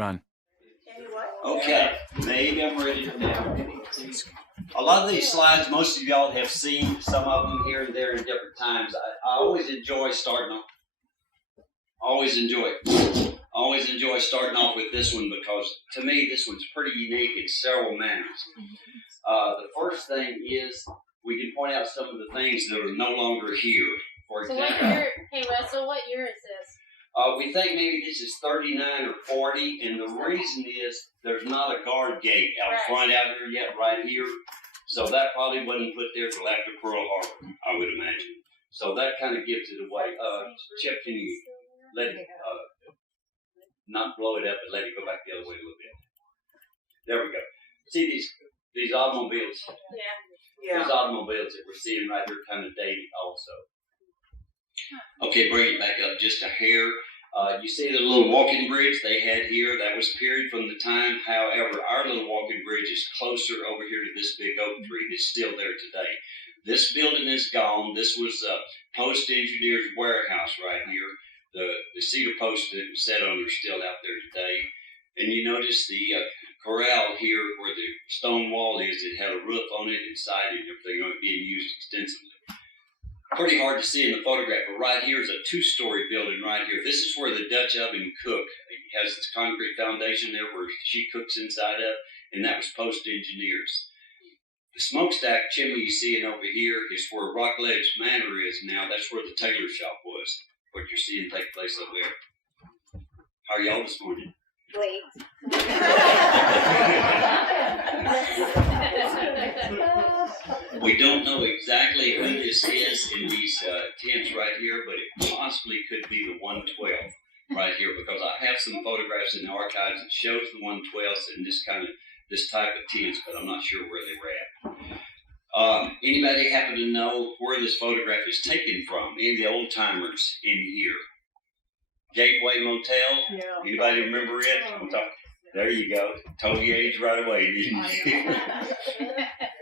Run. Okay, maybe I'm ready to now. A lot of these slides, most of y'all have seen some of them here and there in different times. I always enjoy starting off. Always enjoy starting off with this one because to me this one's pretty unique in several manners. The first thing is we can point out some of the things that are no longer here. For So example, what year? Hey Wes, so what year is this? we think maybe this is 39 or 40, and the reason is there's not a guard gate out front out here yet, right here. So that probably wasn't put there till after Pearl Harbor, I would imagine. So that kind of gives it away. Chip, can you let it, not blow it up, but let it go back the other way a little bit? There we go. See these automobiles? Yeah. These automobiles that we're seeing right here kind of dated also. Okay, bring it back up just a hair. You see the little walking bridge they had here? That was period from the time. However, our little walking bridge is closer over here to this big oak tree. It's still there today. This building is gone. This was a Post Engineers warehouse right here. The cedar posts that was set on are still out there today. And you notice the corral here where the stone wall is. It had a roof on it inside and everything being used extensively. Pretty hard to see in the photograph, but right here is a two-story building right here. This is where the Dutch oven cook. It has this concrete foundation there where she cooks inside of, and that was Post Engineers. The smokestack chimney you seeing over here is where Rockledge Manor is now. That's where the tailor shop was, what you're seeing take place over there. How are y'all this morning? Wait. We don't know exactly who this is in these tents right here, but it possibly could be the 112 right here because I have some photographs in the archives that shows the 112s and this type of tents, but I'm not sure where they were at. Anybody happen to know where this photograph is taken from? Any of the old timers in here? Gateway Motel? Yeah. Anybody remember it? There you go. Told you age right away, didn't you?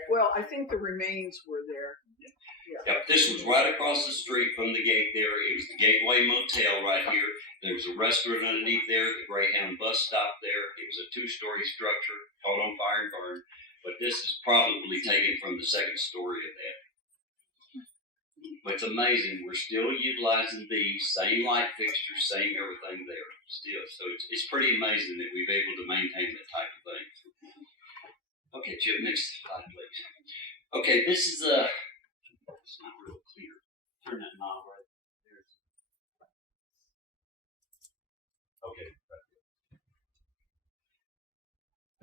Well, I think the remains were there. Yeah. Yep, this was right across the street from the gate there. It was the Gateway Motel right here. There was a restaurant underneath there, the Greyhound bus stop there. It was a two-story structure, caught on fire and burned. But this is probably taken from the second story of that. But it's amazing. We're still utilizing these same light fixtures, same everything there still. So it's pretty amazing that we've been able to maintain that type of thing. Okay, Chip, next slide, please. Okay, this is it's not real clear. Turn that knob right there. Okay, right there.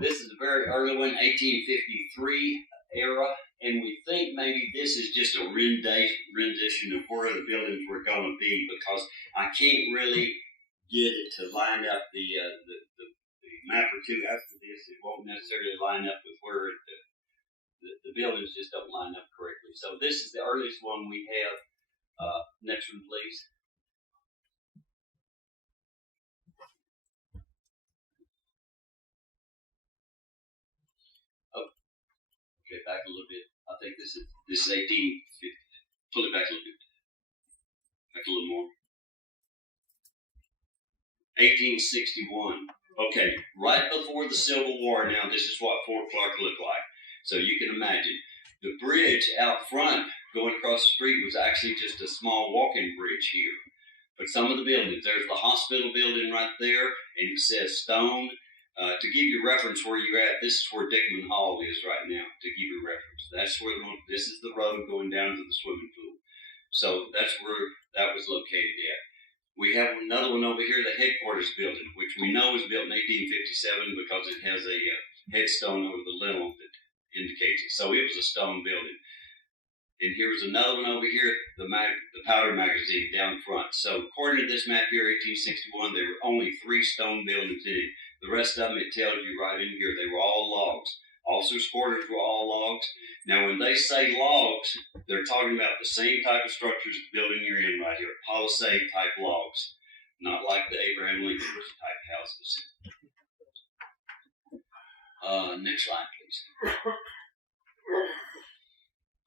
This is a very early one, 1853 era. And we think maybe this is just a rendition of where the buildings were going to be because I can't really get it to line up the map or two after this. It won't necessarily line up with where the buildings just don't line up correctly. So this is the earliest one we have. Next one, please. Okay, back a little bit. I think this is 1850. Pull it back a little bit. Back a little more. 1861. Okay, right before the Civil War now, this is what Fort Clark looked like. So you can imagine. The bridge out front going across the street was actually just a small walking bridge here. But some of the buildings, there's the hospital building right there, and it says Stone. To give you reference where you're at, this is where Dickman Hall is right now, to give you reference. That's where this is the road going down to the swimming pool. So that's where that was located at. We have another one over here, the headquarters building, which we know was built in 1857 because it has a headstone over the lintel that indicates it. So it was a stone building. And here's another one over here, the powder magazine down front. So according to this map here, 1861, there were only 3 stone buildings in it. The rest of them, it tells you right in here, they were all logs. Officers' quarters were all logs. Now, when they say logs, they're talking about the same type of structures the building you're in right here, palisade type logs, not like the Abraham Lincoln type houses. Next slide, please.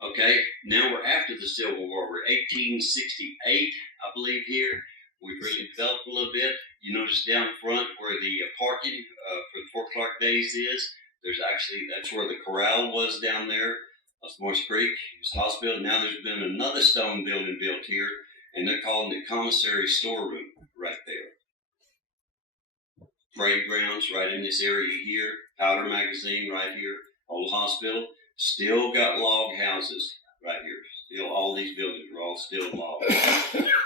Okay, now we're after the Civil War. We're 1868, I believe here. We've really developed a little bit. You notice down front where the parking for the Fort Clark Days is, that's where the corral was down there, Morse Creek. It was a hospital. Now there's been another stone building built here, and they're calling it commissary storeroom right there. Parade grounds right in this area here. Powder magazine right here. Old hospital. Still got log houses right here. Still, all these buildings are all still log.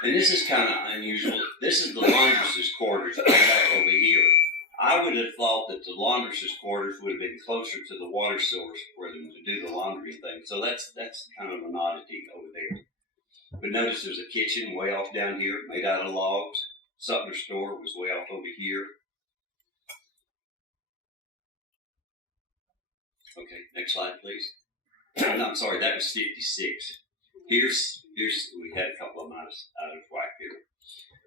And this is kind of unusual. This is the laundress's quarters way back over here. I would have thought that the laundress's quarters would have been closer to the water source for them to do the laundry thing. So that's kind of an oddity over there. But notice there's a kitchen way off down here, made out of logs. Sutler store was way off over here. Okay, next slide, please. No, I'm sorry, that was 56. Here's we had a couple of them out of whack here.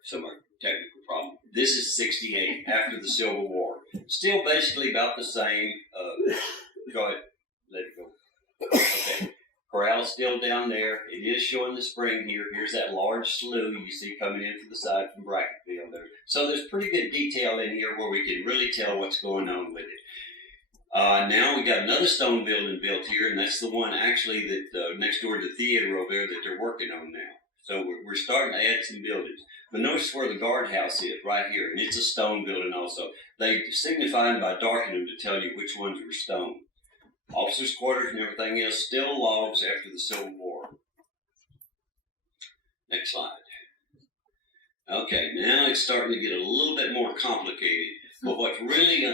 Some are technical problem. This is 68 after the Civil War. Still basically about the same. Go ahead, let it go. Okay, corral's still down there. It is showing the spring here. Here's that large slough you see coming in to the side from Bracketville there. So there's pretty good detail in here where we can really tell what's going on with it. Now we got another stone building built here, and that's the one actually that next door to the theater over there that they're working on now. So we're starting to add some buildings. But notice where the guardhouse is, right here, and it's a stone building also. They signify them by darkening them to tell you which ones were stone. Officers' quarters and everything else still logs after the Civil War. Next slide. Okay, now it's starting to get a little bit more complicated. But what's really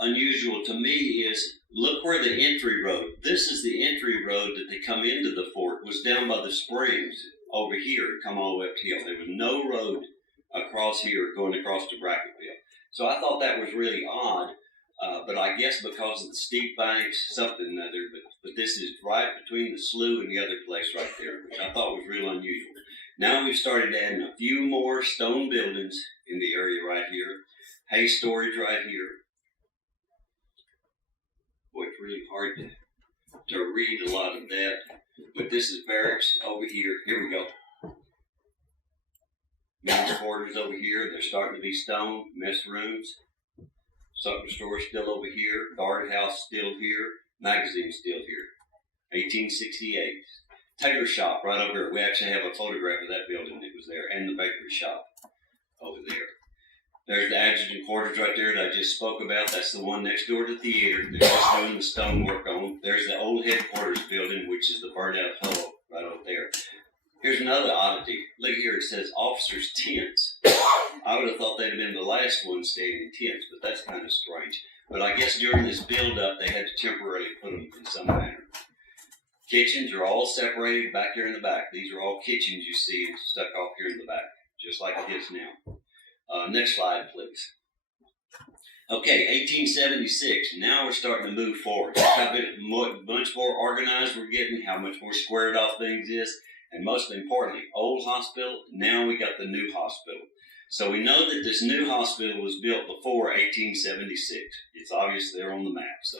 unusual to me is, look where the entry road, this is the entry road that they come into the fort, was down by the springs over here, come all the way up the hill. There was no road across here going across to Bracketville. So I thought that was really odd, but I guess because of the steep banks, something or other, but this is right between the slough and the other place right there, which I thought was real unusual. Now we've started adding a few more stone buildings in the area right here. Hay storage right here. Boy, it's really hard to read a lot of that. But this is barracks over here. Here we go. Men's quarters over here. They're starting to be stone. Mess rooms. Sutler store still over here. Guardhouse still here. Magazine still here. 1868. Tailor shop right over here. We actually have a photograph of that building that was there. And the bakery shop over there. There's the adjutant quarters right there that I just spoke about. That's the one next door to the theater. They're just doing the stonework on. There's the old headquarters building, which is the burnt out hull right over there. Here's another oddity. Look here, it says officers' tents. I would have thought they'd have been the last one staying in tents, but that's kind of strange. But I guess during this build-up, they had to temporarily put them in some manner. Kitchens are all separated back here in the back. These are all kitchens you see stuck off here in the back, just like it is now. Next slide, please. Okay, 1876. Now we're starting to move forward. How much more organized we're getting, how much more squared off things is, and most importantly, old hospital, now we got the new hospital. So we know that this new hospital was built before 1876. It's obvious there on the map, so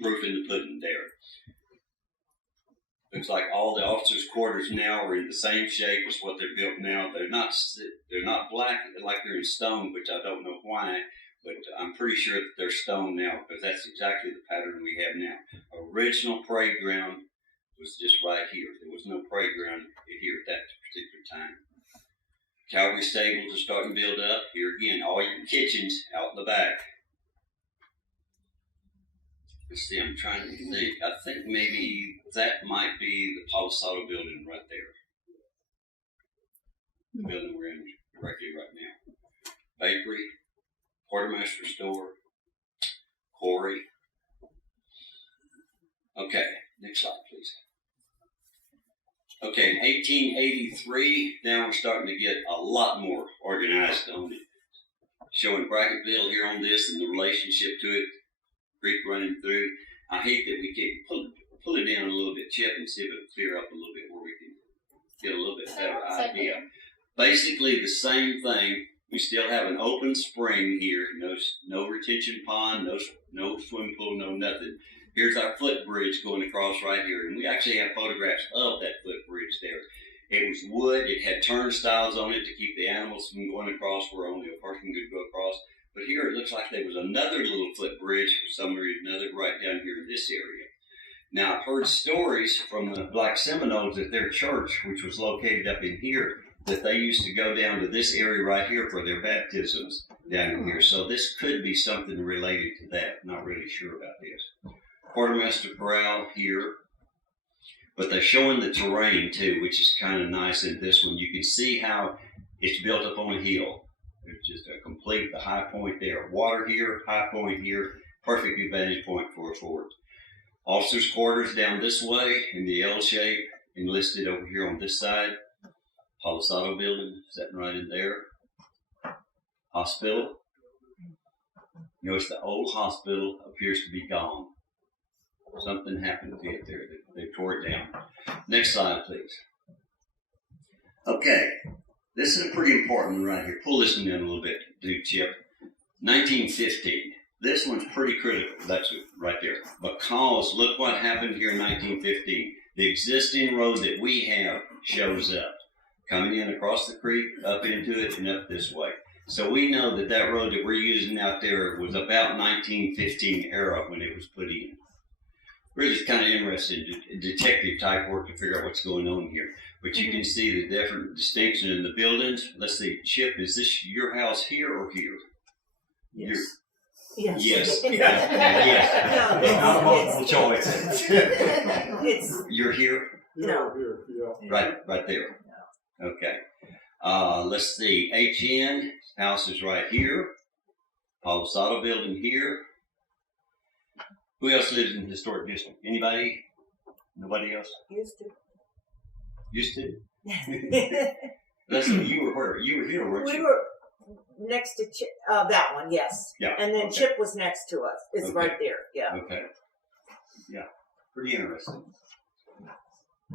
proof in the pudding there. Looks like all the officers' quarters now are in the same shape as what they're built now. They're not black like they're in stone, which I don't know why, but I'm pretty sure that they're stone now because that's exactly the pattern we have now. Original parade ground was just right here. There was no parade ground here at that particular time. Cavalry stables are starting to build up. Here again, all your kitchens out in the back. Let's see, I'm trying to think. I think maybe that might be the Palisado building right there. The building we're in directly right now. Bakery, quartermaster store, quarry. Okay, next slide, please. Okay, in 1883, now we're starting to get a lot more organized on it. Showing Bracketville here on this and the relationship to it. Creek running through. I hate that we can't pull it down a little bit, Chip, and see if it'll clear up a little bit where we can get a little bit better idea. Basically the same thing. We still have an open spring here. No retention pond, no swimming pool, no nothing. Here's our footbridge going across right here, and we actually have photographs of that footbridge there. It was wood. It had turnstiles on it to keep the animals from going across where only a person could go across. But here it looks like there was another little footbridge for some reason or another right down here in this area. Now, I've heard stories from the Black Seminoles at their church, which was located up in here, that they used to go down to this area right here for their baptisms down in here. So this could be something related to that. Not really sure about this. Quartermaster Corral here. But they're showing the terrain too, which is kind of nice in this one. You can see how it's built up on a hill. It's just a complete, the high point there. Water here, high point here, perfect vantage point for a fort. Officers' quarters down this way in the L shape, enlisted over here on this side. Palisado building, sitting right in there. Hospital. Notice the old hospital appears to be gone. Something happened to it there. They tore it down. Next slide, please. Okay. This is a pretty important one right here. Pull this one in a little bit, dude, Chip. 1915. This one's pretty critical. That's it right there. Because look what happened here in 1915. The existing road that we have shows up. Coming in across the creek, up into it, and up this way. So we know that that road that we're using out there was about 1915 era when it was put in. Really just kind of interested in detective type work to figure out what's going on here. But you can see the different distinction in the buildings. Let's see, Chip, is this your house here or here? Yes. Yes. Yes. No, Yes. it's Not a multiple choice. it's You're here? no. Right there. Okay. Let's see, HN, house is right here. Palisado building here. Who else lives in the historic district? Anybody? Nobody else? Used Used to? to. Listen, you were where? You were here, weren't We you? were next to Chip, that one, yes. Yeah. And then Okay. Chip was next to us. It's Okay. right there, yeah. Okay. Yeah. Pretty interesting.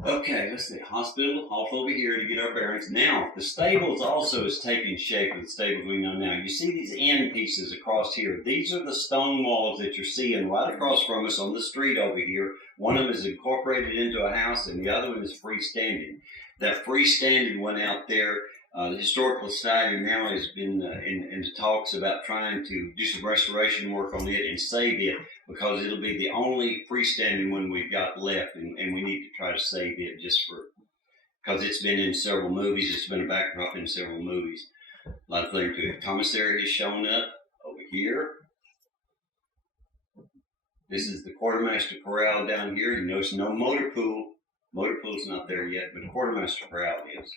Okay, let's see. Hospital, off over here to get our bearings. Now, the stables also is taking shape of the stables we know now. You see these end pieces across here. These are the stone walls that you're seeing right across from us on the street over here. One of them is incorporated into a house and the other one is freestanding. That freestanding one out there, the Historical Society now has been in talks about trying to do some restoration work on it and save it because it'll be the only freestanding one we've got left, and we need to try to save it just for, because it's been in several movies, it's been a backdrop in several movies. A lot of things to it. Commissary has shown up over here. This is the Quartermaster Corral down here. You notice no motor pool. Motor pool's not there yet, but the Quartermaster Corral is.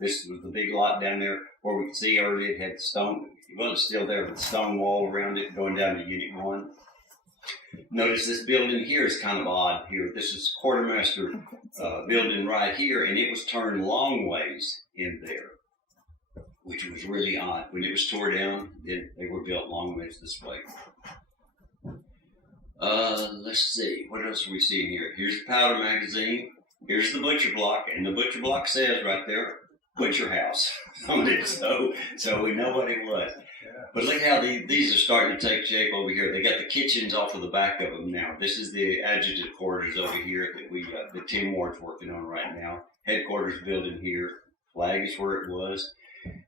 This was the big lot down there where we could see earlier it had the stone, it wasn't still there, but the stone wall around it going down to Unit 1. Notice this building here is kind of odd here. This is Quartermaster building right here, and it was turned long ways in there, which was really odd. When it was tore down, then they were built long ways this way. Let's see, what else are we seeing here? Here's the powder magazine. Here's the butcher block, and the butcher block says right there, Butcher House on it, so we know what it was. But look how these are starting to take shape over here. They got the kitchens off of the back of them now. This is the adjutant quarters over here that Tim Ward's working on right now. Headquarters building here. Flag is where it was.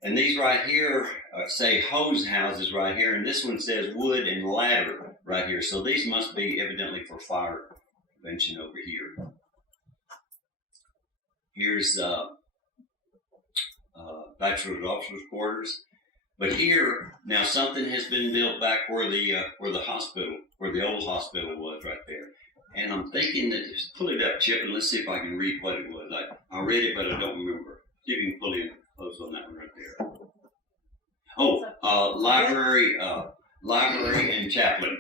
And these right here say hose houses right here, and this one says wood and ladder right here. So these must be evidently for fire prevention over here. Here's bachelor's officers' quarters. But here, now something has been built back where the hospital, where the old hospital was right there. And I'm thinking that, just pull it up, Chip, and let's see if I can read what it was. I read it, but I don't remember. See if you can pull in close on that one right there. Oh, library and chaplain.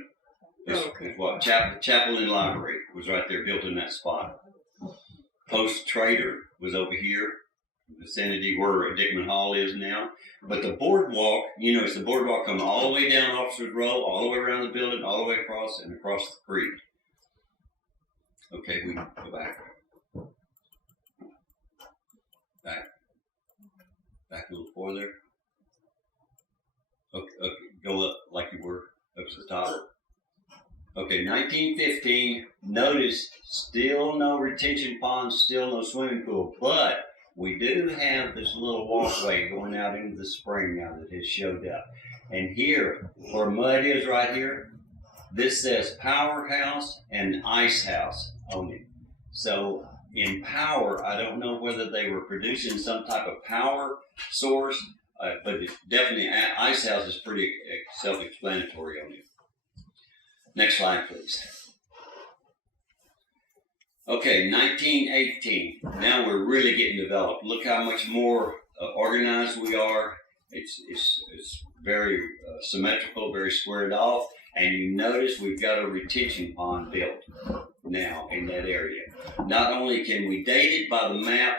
Is what chapel and library was right there, built in that spot. Post Trader was over here, vicinity where Dickman Hall is now. But the boardwalk, you know, it's the boardwalk coming all the way down Officers Row, all the way around the building, all the way across, and across the creek. Okay, we can go back. Back a little further. Okay, go up like you were, up to the top. Okay, 1915, notice, still no retention ponds, still no swimming pool, but we do have this little walkway going out into the spring now that has showed up. And here, where mud is right here, this says Powerhouse and Ice House on it. So in power, I don't know whether they were producing some type of power source, but definitely Ice House is pretty self-explanatory on it. Next slide, please. Okay, 1918. Now we're really getting developed. Look how much more organized we are. It's very symmetrical, very squared off. And you notice we've got a retention pond built now in that area. Not only can we date it by the map,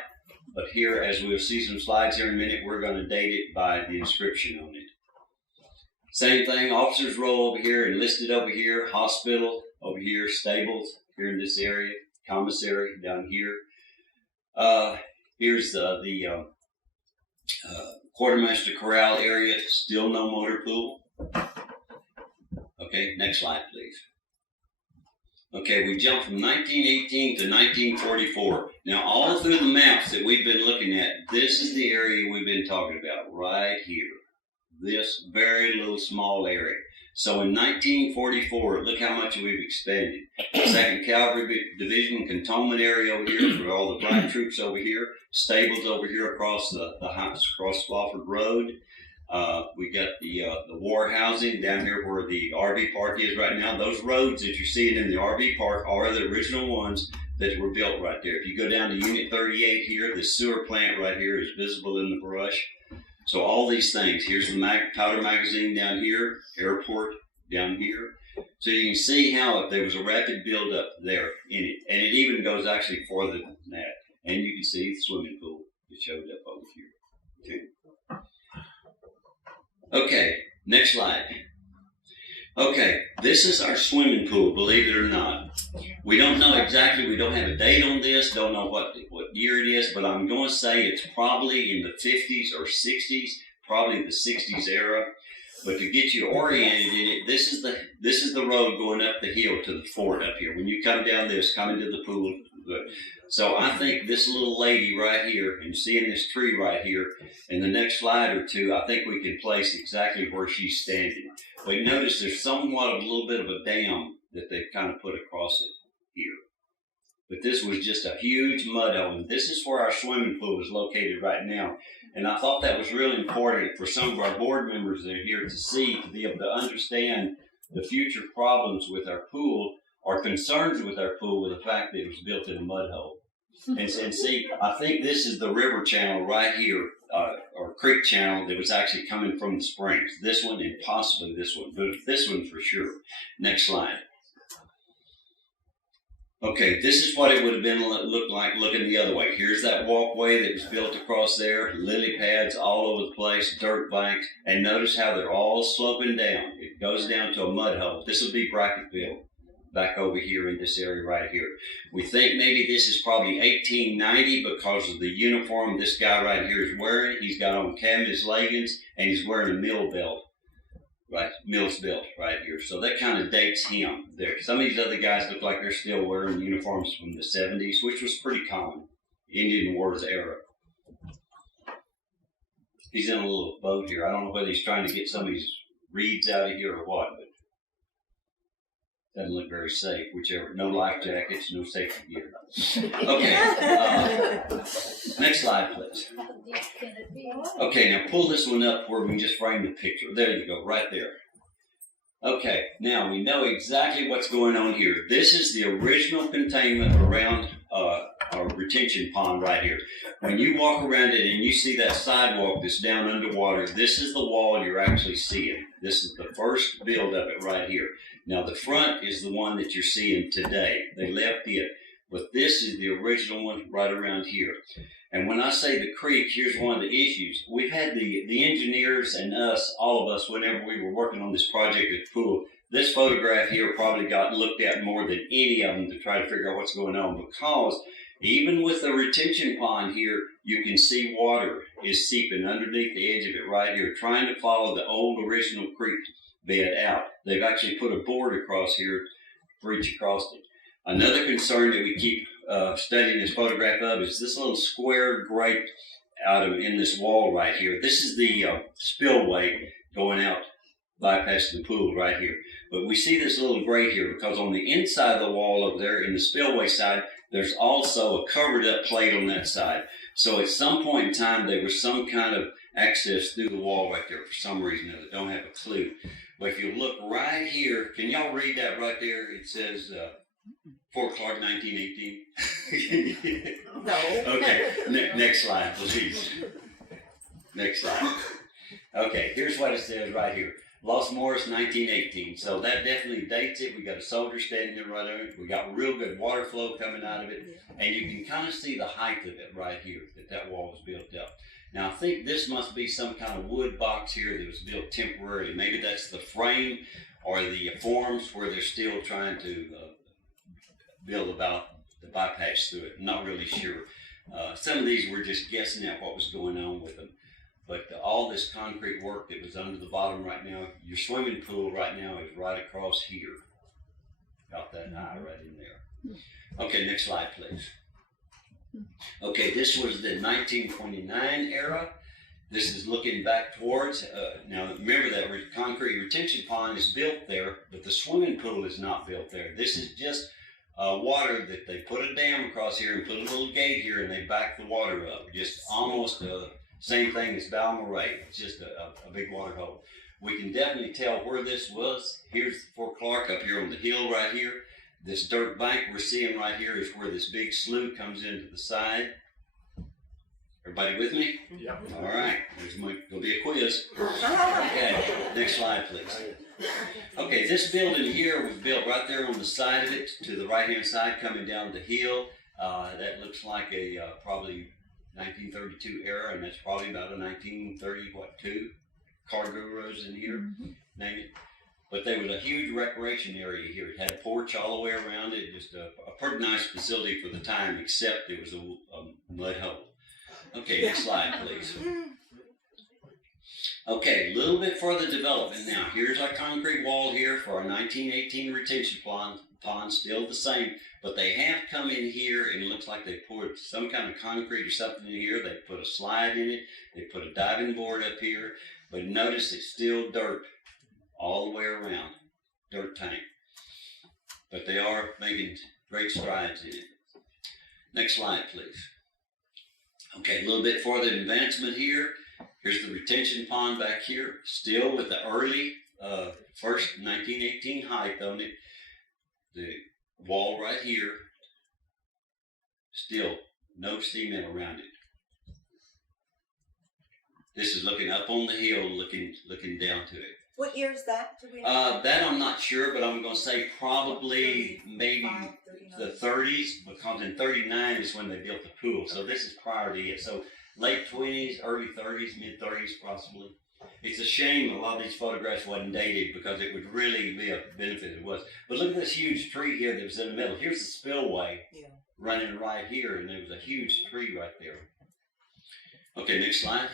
but here, as we'll see some slides here in a minute, we're going to date it by the inscription on it. Same thing, officers' row over here, enlisted over here, hospital over here, stables here in this area, commissary down here. Here's the quartermaster corral area, still no motor pool. Okay, next slide, please. Okay, we jumped from 1918 to 1944. Now, all through the maps that we've been looking at, this is the area we've been talking about, right here. This very little small area. So in 1944, look how much we've expanded. 2nd Cavalry Division cantonment area over here for all the black troops over here. Stables over here across across Spofford Road. We got the war housing down here where the RV park is right now. Those roads that you're seeing in the RV park are the original ones that were built right there. If you go down to Unit 38 here, the sewer plant right here is visible in the brush. So all these things, here's the powder magazine down here, airport down here. So you can see how there was a rapid buildup there in it. And it even goes actually further than that. And you can see the swimming pool that showed up over here. Okay, next slide. Okay, this is our swimming pool, believe it or not. We don't know exactly, we don't have a date on this, don't know what year it is, but I'm going to say it's probably in the 50s or 60s, probably the 60s era. But to get you oriented in it, this is the road going up the hill to the fort up here. When you come down this, come into the pool. So I think this little lady right here, and seeing this tree right here, in the next slide or two, I think we can place exactly where she's standing. But notice there's somewhat of a little bit of a dam that they've kind of put across it here. But this was just a huge mud hole, and this is where our swimming pool is located right now. And I thought that was really important for some of our board members that are here to see, to be able to understand the future problems with our pool or concerns with our pool with the fact that it was built in a mud hole. And see, I think this is the river channel right here, or creek channel that was actually coming from the springs. This one and possibly this one, but this one for sure. Next slide. Okay, this is what it would have been looked like looking the other way. Here's that walkway that was built across there, lily pads all over the place, dirt banks, and notice how they're all sloping down. It goes down to a mud hole. This will be Bracketville, back over here in this area right here. We think maybe this is probably 1890 because of the uniform this guy right here is wearing. He's got on canvas leggings, and he's wearing a mill belt. Right, Mills belt right here. So that kind of dates him there. Some of these other guys look like they're still wearing uniforms from the 70s, which was pretty common. Indian Wars era. He's in a little boat here. I don't know whether he's trying to get some of these reeds out of here or what, but doesn't look very safe. Whichever. No life jackets, no safety gear. Okay. Next slide, please. Okay, now pull this one up where we can just frame the picture. There you go, right there. Okay, now we know exactly what's going on here. This is the original containment around our retention pond right here. When you walk around it and you see that sidewalk that's down underwater, this is the wall you're actually seeing. This is the first build of it right here. Now the front is the one that you're seeing today. They left it, but this is the original one right around here. And when I say the creek, here's one of the issues. We've had the engineers and us, all of us, whenever we were working on this project at the pool, this photograph here probably got looked at more than any of them to try to figure out what's going on, because even with the retention pond here, you can see water is seeping underneath the edge of it right here, trying to follow the old original creek bed out. They've actually put a board across here, bridge across it. Another concern that we keep studying this photograph of is this little square grate in this wall right here. This is the spillway going out bypassing the pool right here. But we see this little grate here because on the inside of the wall over there in the spillway side, there's also a covered up plate on that side. So at some point in time, there was some kind of access through the wall right there for some reason. I don't have a clue. But if you look right here, can y'all read that right there? It says Fort Clark, 1918. No. Okay, next slide, please. Next slide. Okay, here's what it says right here. Los Morris, 1918. So that definitely dates it. We got a soldier standing there right there. We got real good water flow coming out of it. And you can kind of see the height of it right here, that wall was built up. Now, I think this must be some kind of wood box here that was built temporarily. Maybe that's the frame or the forms where they're still trying to build about the bypass through it. I'm not really sure. Some of these we're just guessing at what was going on with them. But all this concrete work that was under the bottom right now, your swimming pool right now is right across here. About that high right in there. Okay, next slide, please. Okay, this was the 1929 era. This is looking back towards, now remember that concrete retention pond is built there, but the swimming pool is not built there. This is just water that they put a dam across here and put a little gate here and they back the water up. Just almost same thing as Balmoral. It's just a big water hole. We can definitely tell where this was. Here's Fort Clark up here on the hill right here. This dirt bank we're seeing right here is where this big slough comes into the side. Everybody with me? Yep. All right. There'll be a quiz. Okay. Next slide, please. Okay, this building here was built right there on the side of it, to the right-hand side coming down the hill. That looks like a probably 1932 era, and that's probably about a 1932 cargo rows in here, name it. But there was a huge recreation area here. It had a porch all the way around it, just a pretty nice facility for the time, except it was a mud hole. Okay, next slide, please. Okay, a little bit further development now. Here's our concrete wall here for our 1918 retention pond, still the same. But they have come in here and it looks like they poured some kind of concrete or something in here. They put a slide in it. They put a diving board up here. But notice it's still dirt all the way around. Dirt tank. But they are making great strides in it. Next slide, please. Okay, a little bit further advancement here. Here's the retention pond back here. Still with the early first 1918 height on it. The wall right here, still no cement around it. This is looking up on the hill, looking down to it. What year is that? Do we know? That I'm not sure, but I'm going to say probably maybe 39. the 30s, because in 39 is when they built the pool. So this is prior to it. So late 20s, early 30s, mid 30s possibly. It's a shame a lot of these photographs wasn't dated because it would really be a benefit if it was. But look at this huge tree here that was in the middle. Here's the spillway running right here, and there was a huge tree right there. Okay, next slide.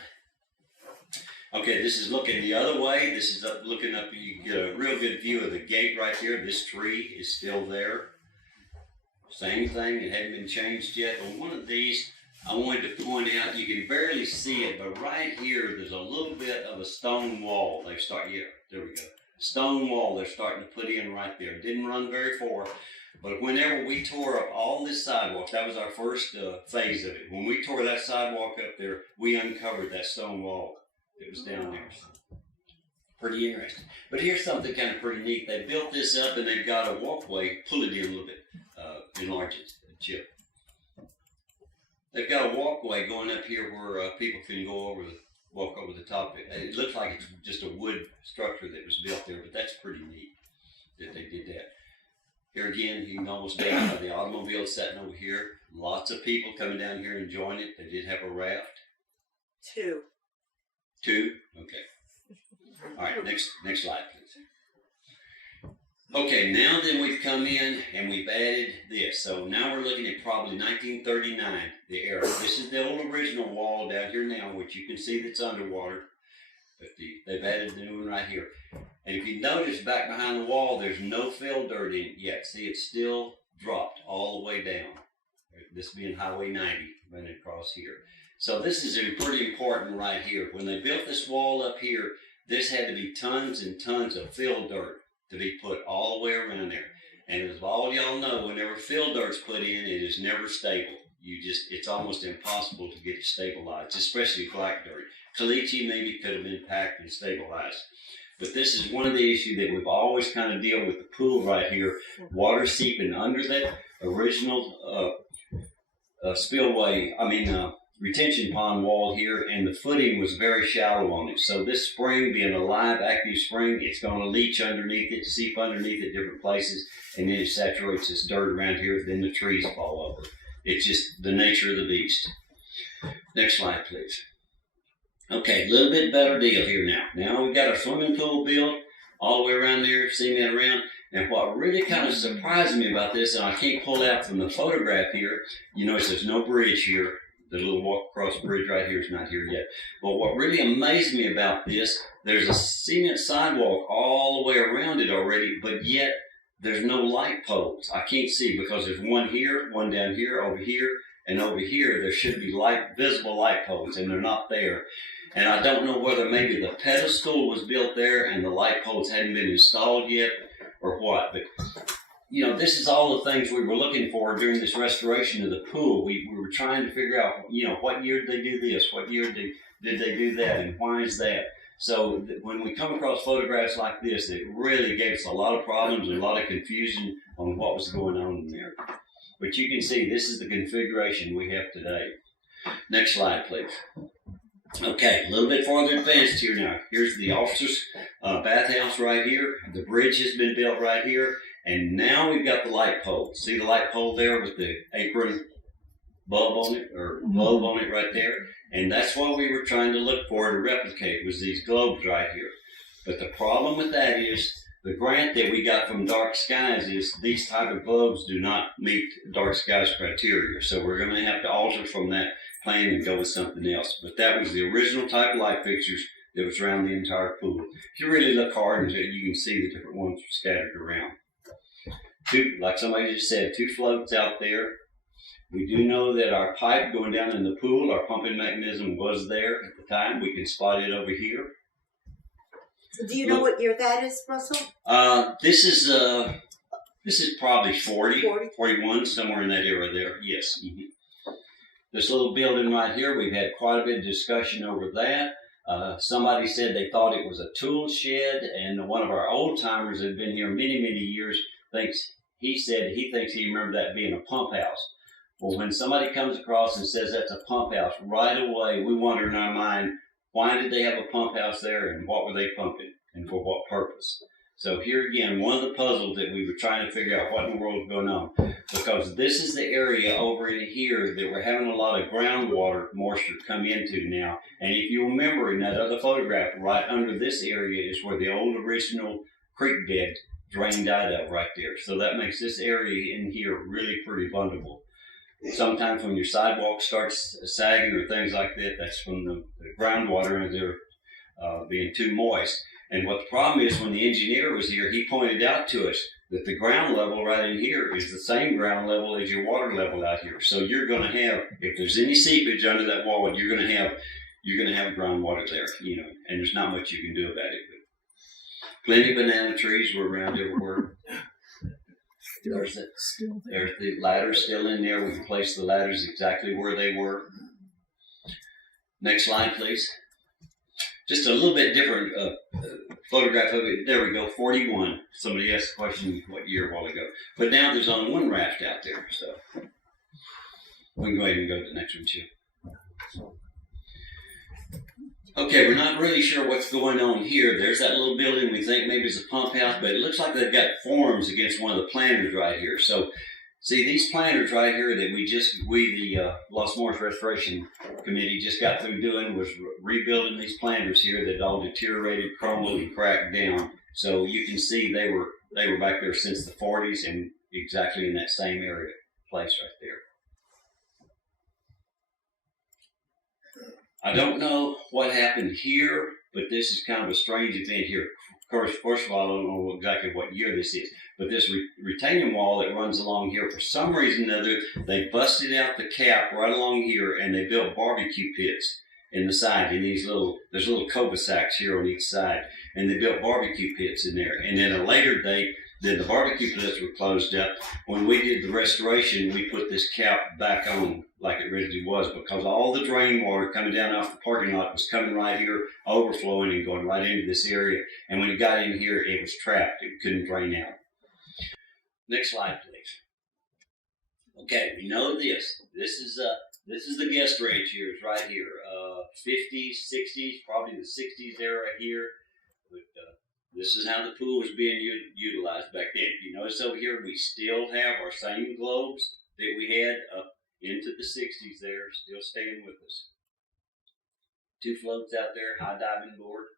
Okay, this is looking the other way. This is looking up. You get a real good view of the gate right here. This tree is still there. Same thing. It hadn't been changed yet. On one of these, I wanted to point out, you can barely see it, but right here, there's a little bit of a stone wall. There we go. Stone wall they're starting to put in right there. Didn't run very far, but whenever we tore up all this sidewalk, that was our first phase of it. When we tore that sidewalk up there, we uncovered that stone wall that was down there. So, pretty interesting. But here's something kind of pretty neat. They built this up and they've got a walkway, pull it in a little bit, enlarge it, chip. They've got a walkway going up here where people can walk over the top of it. It looks like it's just a wood structure that was built there, but that's pretty neat that they did that. Here again, you can almost make the automobile sitting over here. Lots of people coming down here enjoying it. They did have a raft. 2. 2? Okay. All right, next slide, please. Okay, now then we've come in and we've added this. So now we're looking at probably 1939, the era. This is the old original wall down here now, which you can see that's underwater. But they've added the new one right here. And if you notice back behind the wall, there's no fill dirt in it yet. See, it's still dropped all the way down. this being Highway 90 running across here. So this is pretty important right here. When they built this wall up here, this had to be tons and tons of fill dirt to be put all the way around there. And as all y'all know, whenever fill dirt's put in, it is never stable. It's almost impossible to get it stabilized, especially black dirt. Caliche maybe could have been packed and stabilized. But this is one of the issues that we've always kind of dealt with the pool right here. Water seeping under that original retention pond wall here, and the footing was very shallow on it. So this spring, being a live, active spring, it's going to leach underneath it, seep underneath it different places, and then it saturates this dirt around here, then the trees fall over. It's just the nature of the beast. Next slide, please. Okay, a little bit better deal here now. Now we've got our swimming pool built all the way around there, seeing that around. And what really kind of surprised me about this, and I can't pull out from the photograph here, you notice there's no bridge here. The little walk across bridge right here is not here yet. But what really amazed me about this, there's a cement sidewalk all the way around it already, but yet there's no light poles. I can't see because there's one here, one down here, over here, and over here there should be visible light poles, and they're not there. And I don't know whether maybe the pedestal was built there and the light poles hadn't been installed yet or what. But you know, this is all the things we were looking for during this restoration of the pool. We were trying to figure out, you know, what year did they do this? What year did they do that? And why is that? So when we come across photographs like this, it really gave us a lot of problems and a lot of confusion on what was going on in there. But you can see this is the configuration we have today. Next slide, please. Okay, a little bit farther advanced here now. Here's the officers' bathhouse right here. The bridge has been built right here. And now we've got the light pole. See the light pole there with the apron bulb on it, or globe on it right there? And that's what we were trying to look for to replicate, was these globes right here. But the problem with that is, the grant that we got from Dark Skies is these type of globes do not meet Dark Skies criteria. So we're going to have to alter from that plan and go with something else. But that was the original type of light fixtures that was around the entire pool. If you really look hard, you can see the different ones scattered around. Like somebody just said, 2 floats out there. We do know that our pipe going down in the pool, our pumping mechanism was there at the time. We can spot it over here. Do you know what year that is, Russell? This is probably 41, somewhere in that era there. Yes. Mm-hmm. This little building right here, we've had quite a bit of discussion over that. Somebody said they thought it was a tool shed, and one of our old timers that had been here many, many years he thinks he remembered that being a pump house. Well, when somebody comes across and says that's a pump house, right away we wonder in our mind, why did they have a pump house there, and what were they pumping, and for what purpose? So here again, one of the puzzles that we were trying to figure out what in the world is going on, because this is the area over in here that we're having a lot of groundwater moisture come into now. And if you remember in that other photograph, right under this area is where the old original creek bed drained out of right there. So that makes this area in here really pretty vulnerable. Sometimes when your sidewalk starts sagging or things like that, that's when the groundwater is there being too moist. And what the problem is, when the engineer was here, he pointed out to us that the ground level right in here is the same ground level as your water level out here. So you're going to have, if there's any seepage under that wall, you're going to have groundwater there, you know, and there's not much you can do about it. But plenty of banana trees were around everywhere. There's the ladders still in there. We can place the ladders exactly where they were. Next slide, please. Just a little bit different photograph of it. There we go, 41. Somebody asked the question what year a while ago. But now there's only one raft out there, so we can go ahead and go to the next one, too. Okay, we're not really sure what's going on here. There's that little building we think maybe is a pump house, but it looks like they've got forms against one of the planters right here. So, see, these planters right here that the Los Morris Restoration Committee just got through doing was rebuilding these planters here that all deteriorated, crumbled, and cracked down. So you can see they were back there since the 40s and exactly in that same place right there. I don't know what happened here, but this is kind of a strange event here. Of course, first of all, I don't know exactly what year this is. But this retaining wall that runs along here, for some reason or other, they busted out the cap right along here, and they built barbecue pits in the side. In these there's little cul-de-sacs here on each side, and they built barbecue pits in there. And then a later date, then the barbecue pits were closed up. When we did the restoration, we put this cap back on like it originally was, because all the drain water coming down off the parking lot was coming right here, overflowing and going right into this area. And when it got in here, it was trapped. It couldn't drain out. Next slide, please. Okay, we know this. This is the guest ranch years right here. 50s, 60s, probably the 60s era here. But this is how the pool was being utilized back then. You notice over here we still have our same globes that we had up into the 60s there, still staying with us. 2 floats out there, high diving board.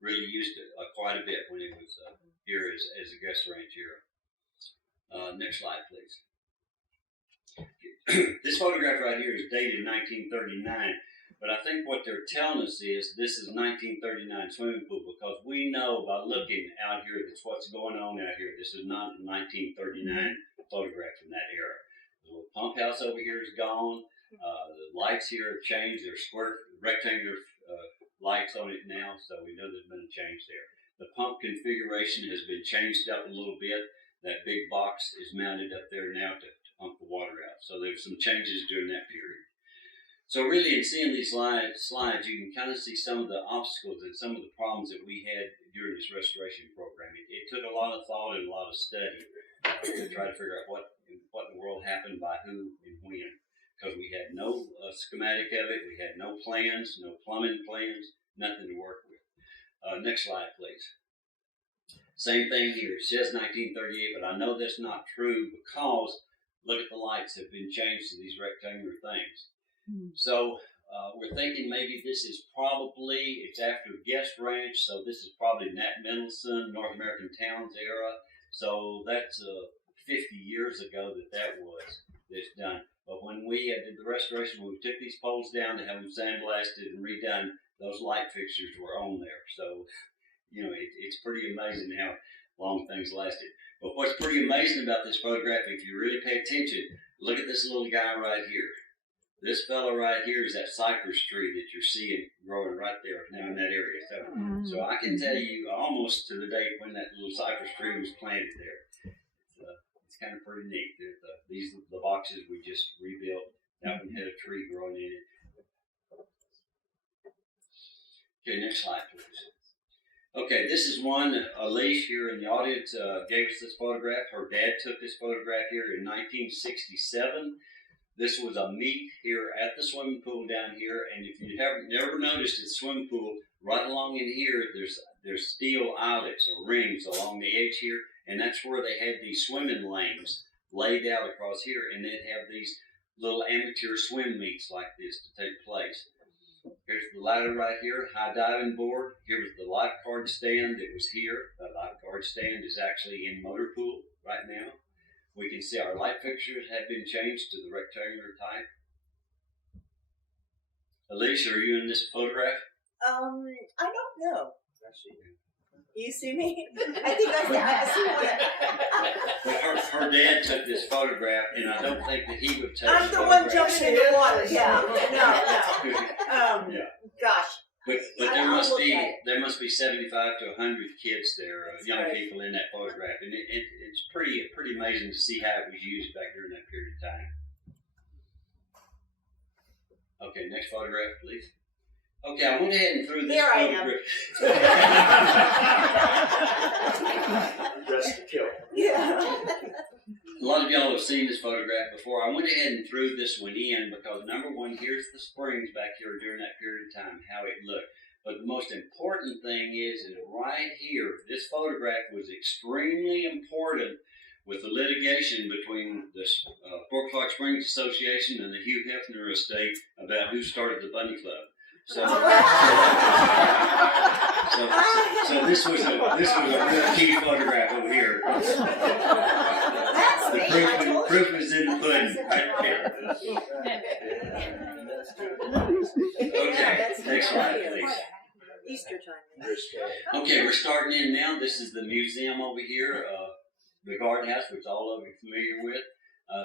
Really used it quite a bit when it was here as a guest ranch era. Next slide, please. This photograph right here is dated 1939, but I think what they're telling us is this is a 1939 swimming pool, because we know by looking out here that's what's going on out here. This is not a 1939 photograph from that era. The little pump house over here is gone. The lights here have changed. They're square, rectangular lights on it now, so we know there's been a change there. The pump configuration has been changed up a little bit. That big box is mounted up there now to pump the water out. So there's some changes during that period. So really, in seeing these slides, you can kind of see some of the obstacles and some of the problems that we had during this restoration program. It took a lot of thought and a lot of study to try to figure out what in the world happened by who and when. Because we had no schematic of it, we had no plans, no plumbing plans, nothing to work with. Next slide, please. Same thing here. It says 1938, but I know that's not true, because look at the lights have been changed to these rectangular things. So we're thinking maybe this is probably, it's after Guest Ranch, so this is probably Nat Mendelsohn, North American Towns era. So that's 50 years ago that was done. But when we did the restoration, when we took these poles down to have them sandblasted and redone, those light fixtures were on there. So, you know, it's pretty amazing how long things lasted. But what's pretty amazing about this photograph, if you really pay attention, look at this little guy right here. This fellow right here is that cypress tree that you're seeing growing right there now in that area. So I can tell you almost to the date when that little cypress tree was planted there. It's kind of pretty neat. These are the boxes we just rebuilt. That one had a tree growing in it. Okay, next slide, please. Okay, this is one. Alicia here in the audience gave us this photograph. Her dad took this photograph here in 1967. This was a meet here at the swimming pool down here, and if you have never noticed the swimming pool, right along in here, there's steel eyelets or rings along the edge here, and that's where they had these swimming lanes laid out across here, and they'd have these little amateur swim meets like this to take place. Here's the ladder right here, high diving board. Here's the lifeguard stand that was here. The lifeguard stand is actually in motor pool right now. We can see our light fixtures have been changed to the rectangular type. Alicia, are you in this photograph? I don't know. You see me? I think I see one. But her dad took this photograph, and I don't think that he would take I'm the one jumping in the water. Yeah. No. Yeah. Gosh. But there must be 75 to 100 kids there, young right. people in that photograph, and it's pretty amazing to see how it was used back during that period of time. Okay, next photograph, please. Okay, I went ahead and threw this There I photograph. Dress to kill. Yeah. A lot of y'all have seen this photograph before. I went ahead and threw this one in because, number one, here's the springs back here during that period of time, how it looked. But the most important thing is right here, this photograph was extremely important with the litigation between the Fort Clark Springs Association and the Hugh Hefner estate about who started the Bunny Club. So this was a real key photograph over here. That's The proof is in the pudding right there. Okay, next slide, please. Easter time. Okay, we're starting in now. This is the museum over here, the garden house, which all of you are familiar with.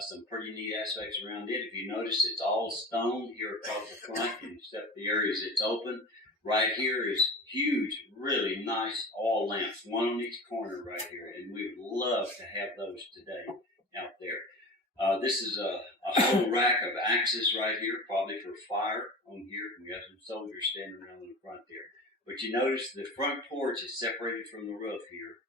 Some pretty neat aspects around it. If you notice, it's all stone here across the front, except the areas it's open. Right here is huge, really nice oil lamps, one on each corner right here, and we would love to have those today out there. This is a whole rack of axes right here, probably for fire on here. We have some soldiers standing around in the front there. But you notice the front porch is separated from the roof here.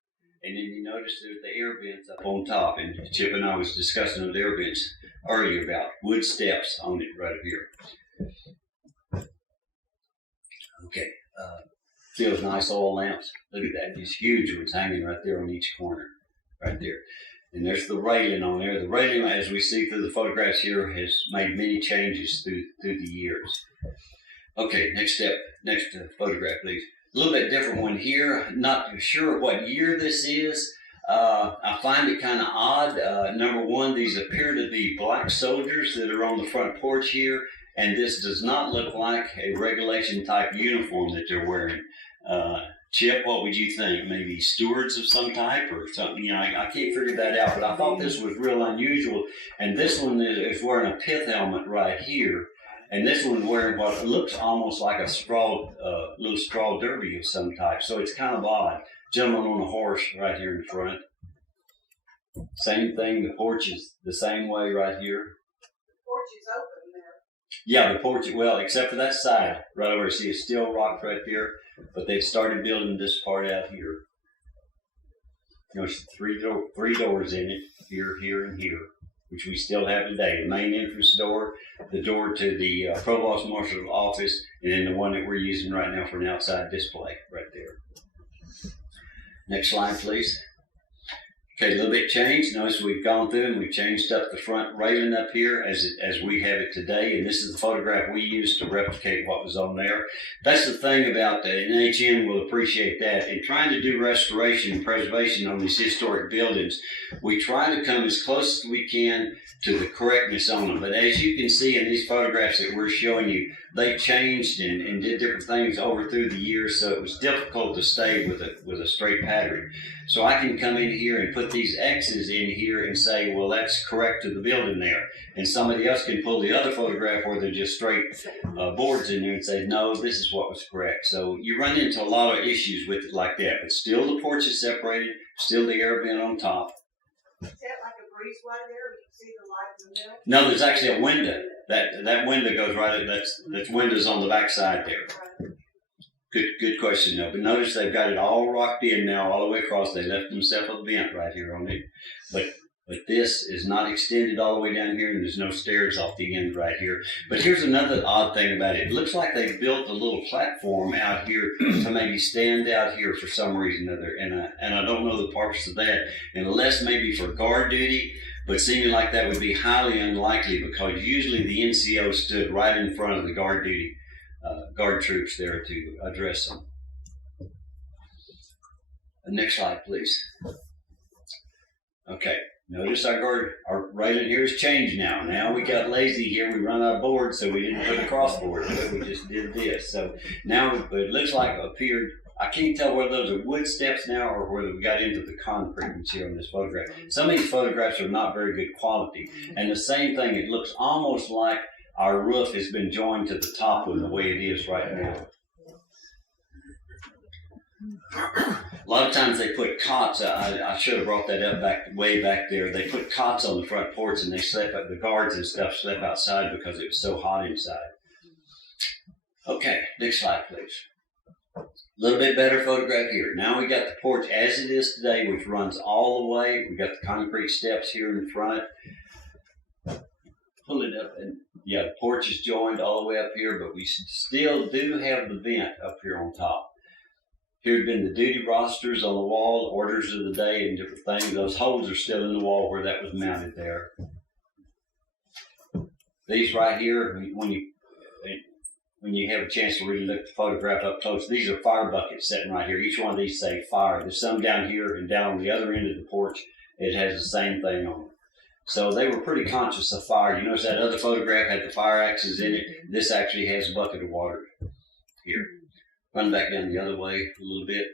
And then you notice there's the air vents up on top. And Chip and I was discussing those air vents earlier about wood steps on it right here. Okay. See those nice oil lamps? Look at that. These huge ones hanging right there on each corner. Right there. And there's the railing on there. The railing, as we see through the photographs here, has made many changes through the years. Okay, next photograph, please. A little bit different one here. Not sure what year this is. I find it kind of odd. Number one, these appear to be black soldiers that are on the front porch here, and this does not look like a regulation type uniform that they're wearing. Chip, what would you think? Maybe stewards of some type or something? You know, I can't figure that out, but I thought this was real unusual. And this one is wearing a pith helmet right here. And this one's wearing what looks almost like a little straw derby of some type. So it's kind of odd. Gentleman on a horse right here in front. Same thing, the porch is the same way right here. The porch is open there. Yeah, the porch, well, except for that side, right over, see, it's still rock right there, but they've started building this part out here. You know, it's three doors in it, here, here, and here, which we still have today. The main entrance door, the door to the Provost Marshal's office, and then the one that we're using right now for an outside display, right there. Next slide, please. Okay, a little bit changed. Notice we've gone through and we've changed up the front railing up here as we have it today. And this is the photograph we used to replicate what was on there. That's the thing about the NHN will appreciate that. In trying to do restoration and preservation on these historic buildings, we try to come as close as we can to the correctness on them. But as you can see in these photographs that we're showing you, they changed and did different things over through the years, so it was difficult to stay with a straight pattern. So I can come in here and put these X's in here and say, well, that's correct to the building there. And somebody else can pull the other photograph where they're just straight boards in there and say, no, this is what was correct. So you run into a lot of issues with it like that. But still the porch is separated, still the air vent on top. Is that like a breezeway there? You can see the light in the middle? No, there's actually a window. That window goes right. That's windows on the back side there. Good question though. But notice they've got it all rocked in now, all the way across. They left themselves a vent right here on it. But this is not extended all the way down here, and there's no stairs off the end right here. But here's another odd thing about it. It looks like they built a little platform out here to maybe stand out here for some reason or other. And I don't know the purpose of that, unless maybe for guard duty. But seeming like that would be highly unlikely because usually the NCO stood right in front of the guard duty, guard troops there to address them. Next slide, please. Okay, notice our railing here has changed now. Now we got lazy here. We run our board, so we didn't put a crossboard. So we just did this. So now it looks like it appeared. I can't tell whether those are wood steps now or whether we got into the concrete material in this photograph. Some of these photographs are not very good quality. And the same thing, it looks almost like our roof has been joined to the top of the way it is right now. A lot of times they put cots. I should have brought that up way back there. They put cots on the front porch and they slept the guards and stuff slept outside because it was so hot inside. Okay, next slide, please. A little bit better photograph here. Now we got the porch as it is today, which runs all the way. We got the concrete steps here in front. Pull it up, and yeah, the porch is joined all the way up here, but we still do have the vent up here on top. Here have been the duty rosters on the wall, orders of the day, and different things. Those holes are still in the wall where that was mounted there. These right here, when you have a chance to really look at the photograph up close, these are fire buckets sitting right here. Each one of these say fire. There's some down here and down on the other end of the porch. It has the same thing on it. So they were pretty conscious of fire. You notice that other photograph had the fire axes in it. This actually has a bucket of water here. Run back down the other way a little bit.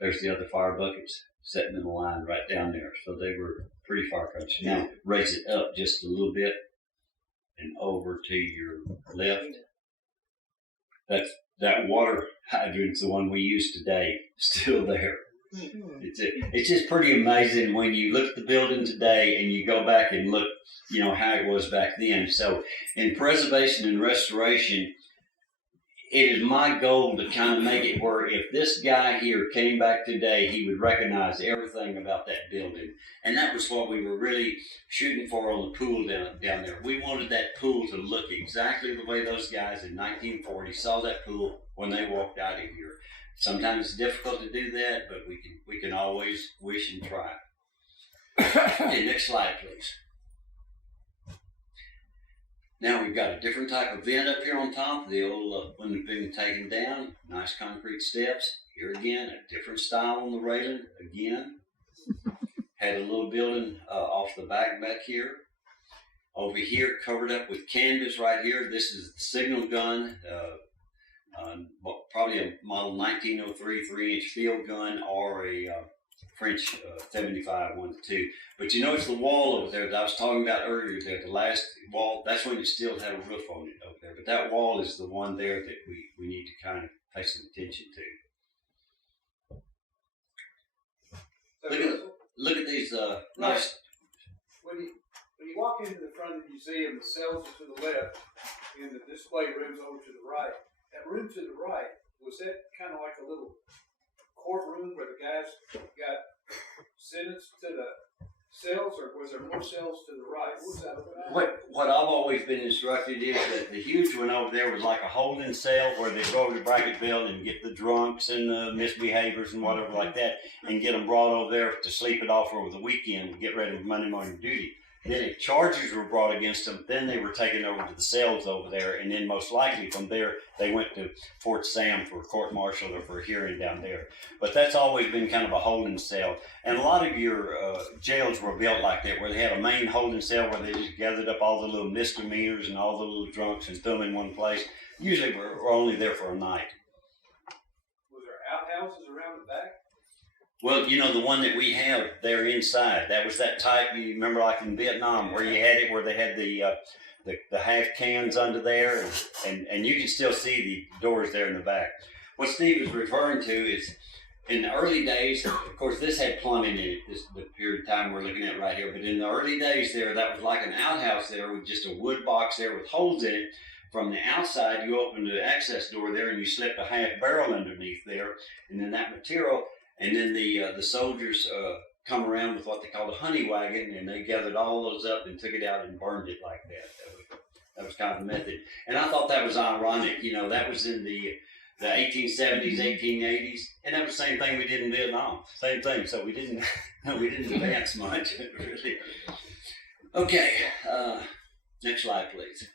There's the other fire buckets sitting in the line right down there. So they were pretty far country. Now raise it up just a little bit and over to your left. That water hydrant's the one we use today, still there. It's just pretty amazing when you look at the building today and you go back and look, how it was back then. So in preservation and restoration, it is my goal to kind of make it where if this guy here came back today, he would recognize everything about that building. And that was what we were really shooting for on the pool down there. We wanted that pool to look exactly the way those guys in 1940 saw that pool when they walked out of here. Sometimes it's difficult to do that, but we can always wish and try. Okay, next slide, please. Now we've got a different type of vent up here on top. The old one that's been taken down. Nice concrete steps. Here again, a different style on the railing. Again, had a little building off the back here. Over here, covered up with canvas right here. This is the signal gun. Probably a model 1903 3-inch field gun or a French 75 1-2. But it's the wall over there that I was talking about earlier there, the last wall. That's when it still had a roof on it over there. But that wall is the one there that we need to kind of pay some attention to. Look at these nice. When you walk into the front of the museum, the cells are to the left and the display room's over to the right. That room to the right, was that kind of like a little courtroom where the guys got sentenced to the cells, or was there more cells to the right? What was that about? What I've always been instructed is that the huge one over there was like a holding cell where they go over to Bracketville and get the drunks and the misbehaviors and whatever like that and get them brought over there to sleep it off over the weekend and get ready for Monday morning duty. Then if charges were brought against them, then they were taken over to the cells over there, and then most likely from there they went to Fort Sam for court-martial or for a hearing down there. But that's always been kind of a holding cell. And a lot of your jails were built like that, where they had a main holding cell where they just gathered up all the little misdemeanors and all the little drunks and threw them in one place. Usually we're only there for a night. Was there outhouses around the back? Well, the one that we have there inside, that was that type, you remember like in Vietnam, where you had it, where they had the half cans under there, and you can still see the doors there in the back. What Steve is referring to is, in the early days, of course, this had plumbing in it, the period of time we're looking at right here, but in the early days there, that was like an outhouse there with just a wood box there with holes in it. From the outside, you opened the access door there, and you slipped a half barrel underneath there, and then that material. And then the soldiers come around with what they called a honey wagon, and they gathered all those up and took it out and burned it like that. That was kind of the method. And I thought that was ironic. That was in the 1870s, 1880s, and that was the same thing we did in Vietnam. Same thing. So we didn't advance much, really. Okay, next slide, please.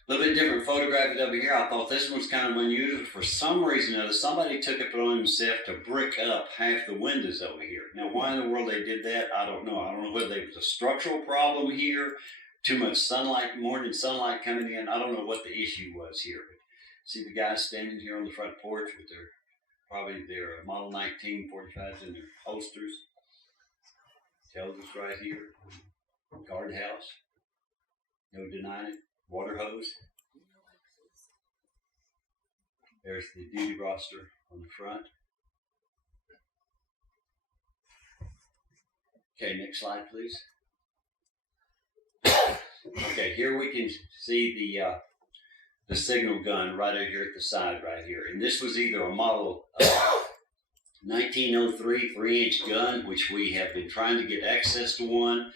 A little bit different photograph over here. I thought this one's kind of unusual. For some reason or other, somebody took it upon themselves to brick up half the windows over here. Now, why in the world they did that, I don't know. I don't know whether there was a structural problem here, too much sunlight, morning sunlight coming in. I don't know what the issue was here. But see the guys standing here on the front porch with probably their Model 1945s in their holsters. Tells us right here. Guardhouse. No denying it. Water hose. There's the duty roster on the front. Okay, next slide, please. Okay, here we can see the signal gun right over here at the side right here. And this was either a model 1903 3-inch gun, which we have been trying to get access to one,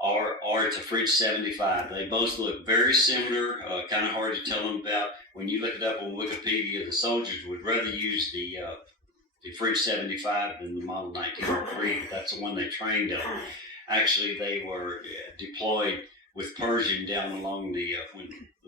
or it's a French 75. They both look very similar, kind of hard to tell them about. When you look it up on Wikipedia, the soldiers would rather use the French 75 than the model 1903. That's the one they trained on. Actually, they were deployed with Pershing down along when the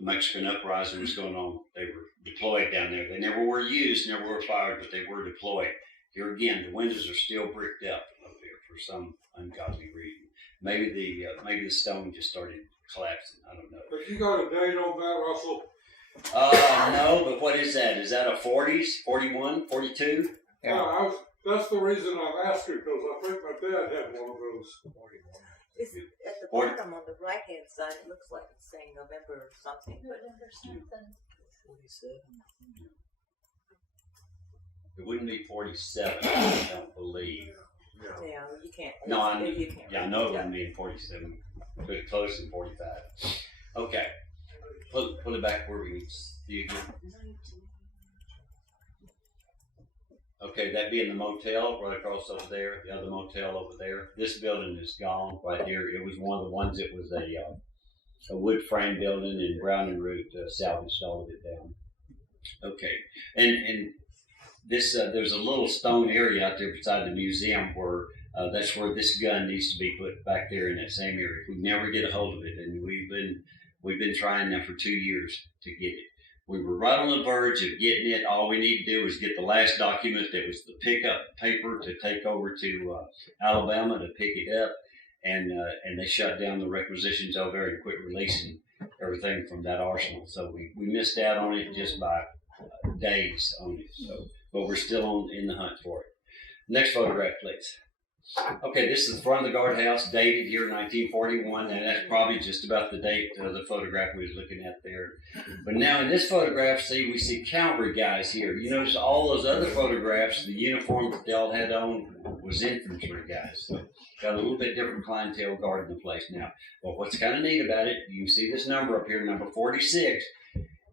Mexican uprising was going on. They were deployed down there. They never were used, never were fired, but they were deployed. Here again, the windows are still bricked up over there for some ungodly reason. Maybe the stone just started collapsing. I don't know. But you got a date on that, Russell? No, but what is that? Is that a 40s, 41, 42? Yeah, that's the reason I'm asking, because I think my dad had one of those. It's at the Or- bottom on the right hand side. It looks like it's saying November or something. But November something. It wouldn't be 47, I don't believe. yeah, you can't. No, I you can't. Yeah, I know it wouldn't be in 47, but close in 45. Okay. Pull it back where we can see again. Okay, that being the motel right across over there, the other motel over there. This building is gone right here. It was one of the ones that was a wood frame building, and Brown and Root salvaged all of it down. Okay, and this there's a little stone area out there beside the museum where that's where this gun needs to be put back there in that same area. We never get a hold of it, and we've been trying now for 2 years to get it. We were right on the verge of getting it. All we need to do was get the last document that was the pickup paper to take over to Alabama to pick it up, and they shut down the requisitions over there and quit releasing everything from that arsenal. So we missed out on it just by days on it. So, but we're still in the hunt for it. Next photograph, please. Okay, this is the front of the guardhouse, dated here 1941, and that's probably just about the date of the photograph we was looking at there. But now in this photograph, we see cavalry guys here. You notice all those other photographs, the uniform that they all had on was infantry guys. So got a little bit different clientele guarding the place now. But what's kind of neat about it, you can see this number up here, number 46.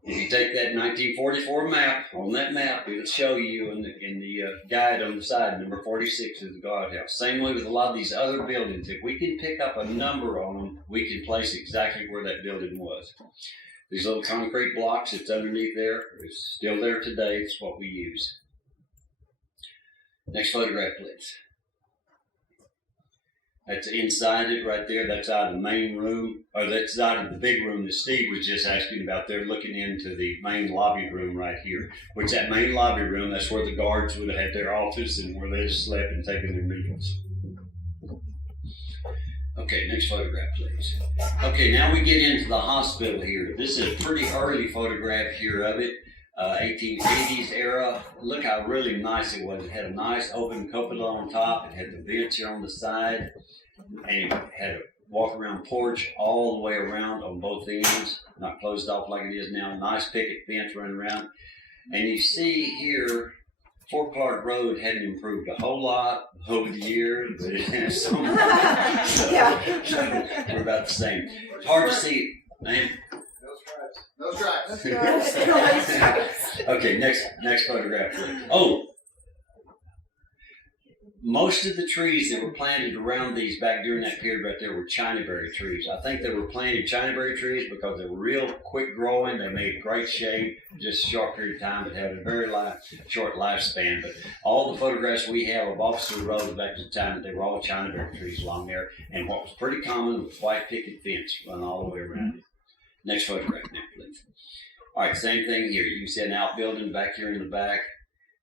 If you take that 1944 map, on that map, it'll show you in the guide on the side, number 46 is the guardhouse. Same way with a lot of these other buildings. If we can pick up a number on them, we can place exactly where that building was. These little concrete blocks that's underneath there is still there today. It's what we use. Next photograph, please. That's inside it right there. That's out of the main room, or that's out of the big room that Steve was just asking about. They're looking into the main lobby room right here, which that main lobby room, that's where the guards would have had their office and where they just slept and taken their meals. Okay, next photograph, please. Okay, now we get into the hospital here. This is a pretty early photograph here of it. 1880s era. Look how really nice it was. It had a nice open cupola on top. It had the vents here on the side, and it had a walk-around porch all the way around on both ends, not closed off like it is now. Nice picket fence running around. And you see here, Fort Clark Road hadn't improved a whole lot over the years, but it has some. Yeah. We're about the same. It's hard to see, man. No stripes. Okay, next photograph, please. Oh, most of the trees that were planted around these back during that period right there were chinaberry trees. I think they were planted chinaberry trees because they were real quick growing. They made great shade, just a short period of time, but had a very short lifespan. But all the photographs we have of Officer Road back to the time, they were all chinaberry trees along there. And what was pretty common was white picket fence run all the way around it. Next photograph now, please. All right, same thing here. You can see an outbuilding back here in the back.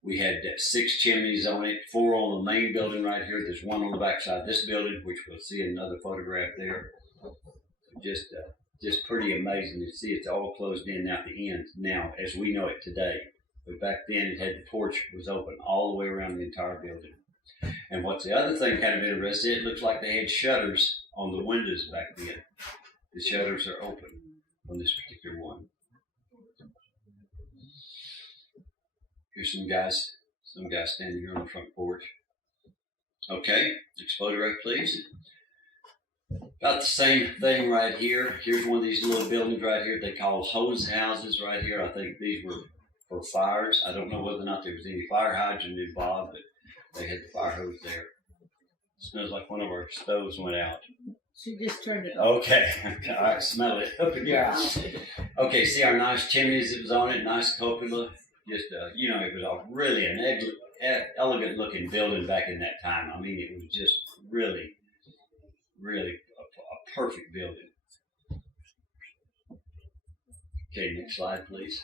We had 6 chimneys on it, 4 on the main building right here. There's 1 on the back side of this building, which we'll see in another photograph there. Just pretty amazing to see it's all closed in at the ends now, as we know it today. But back then, it had the porch was open all the way around the entire building. And what's the other thing kind of interesting, it looks like they had shutters on the windows back then. The shutters are open on this particular one. Here's some guys standing here on the front porch. Okay, next photograph, please. About the same thing right here. Here's one of these little buildings right here they call hose houses right here. I think these were for fires. I don't know whether or not there was any fire hydrant involved, but they had the fire hose there. It smells like one of our stoves went out. She just turned it off. Okay, all right, smell it up in here. Okay, see our nice chimneys that was on it, nice cupola. Just, it was a really an elegant looking building back in that time. I mean, it was just really, really a perfect building. Okay, next slide, please.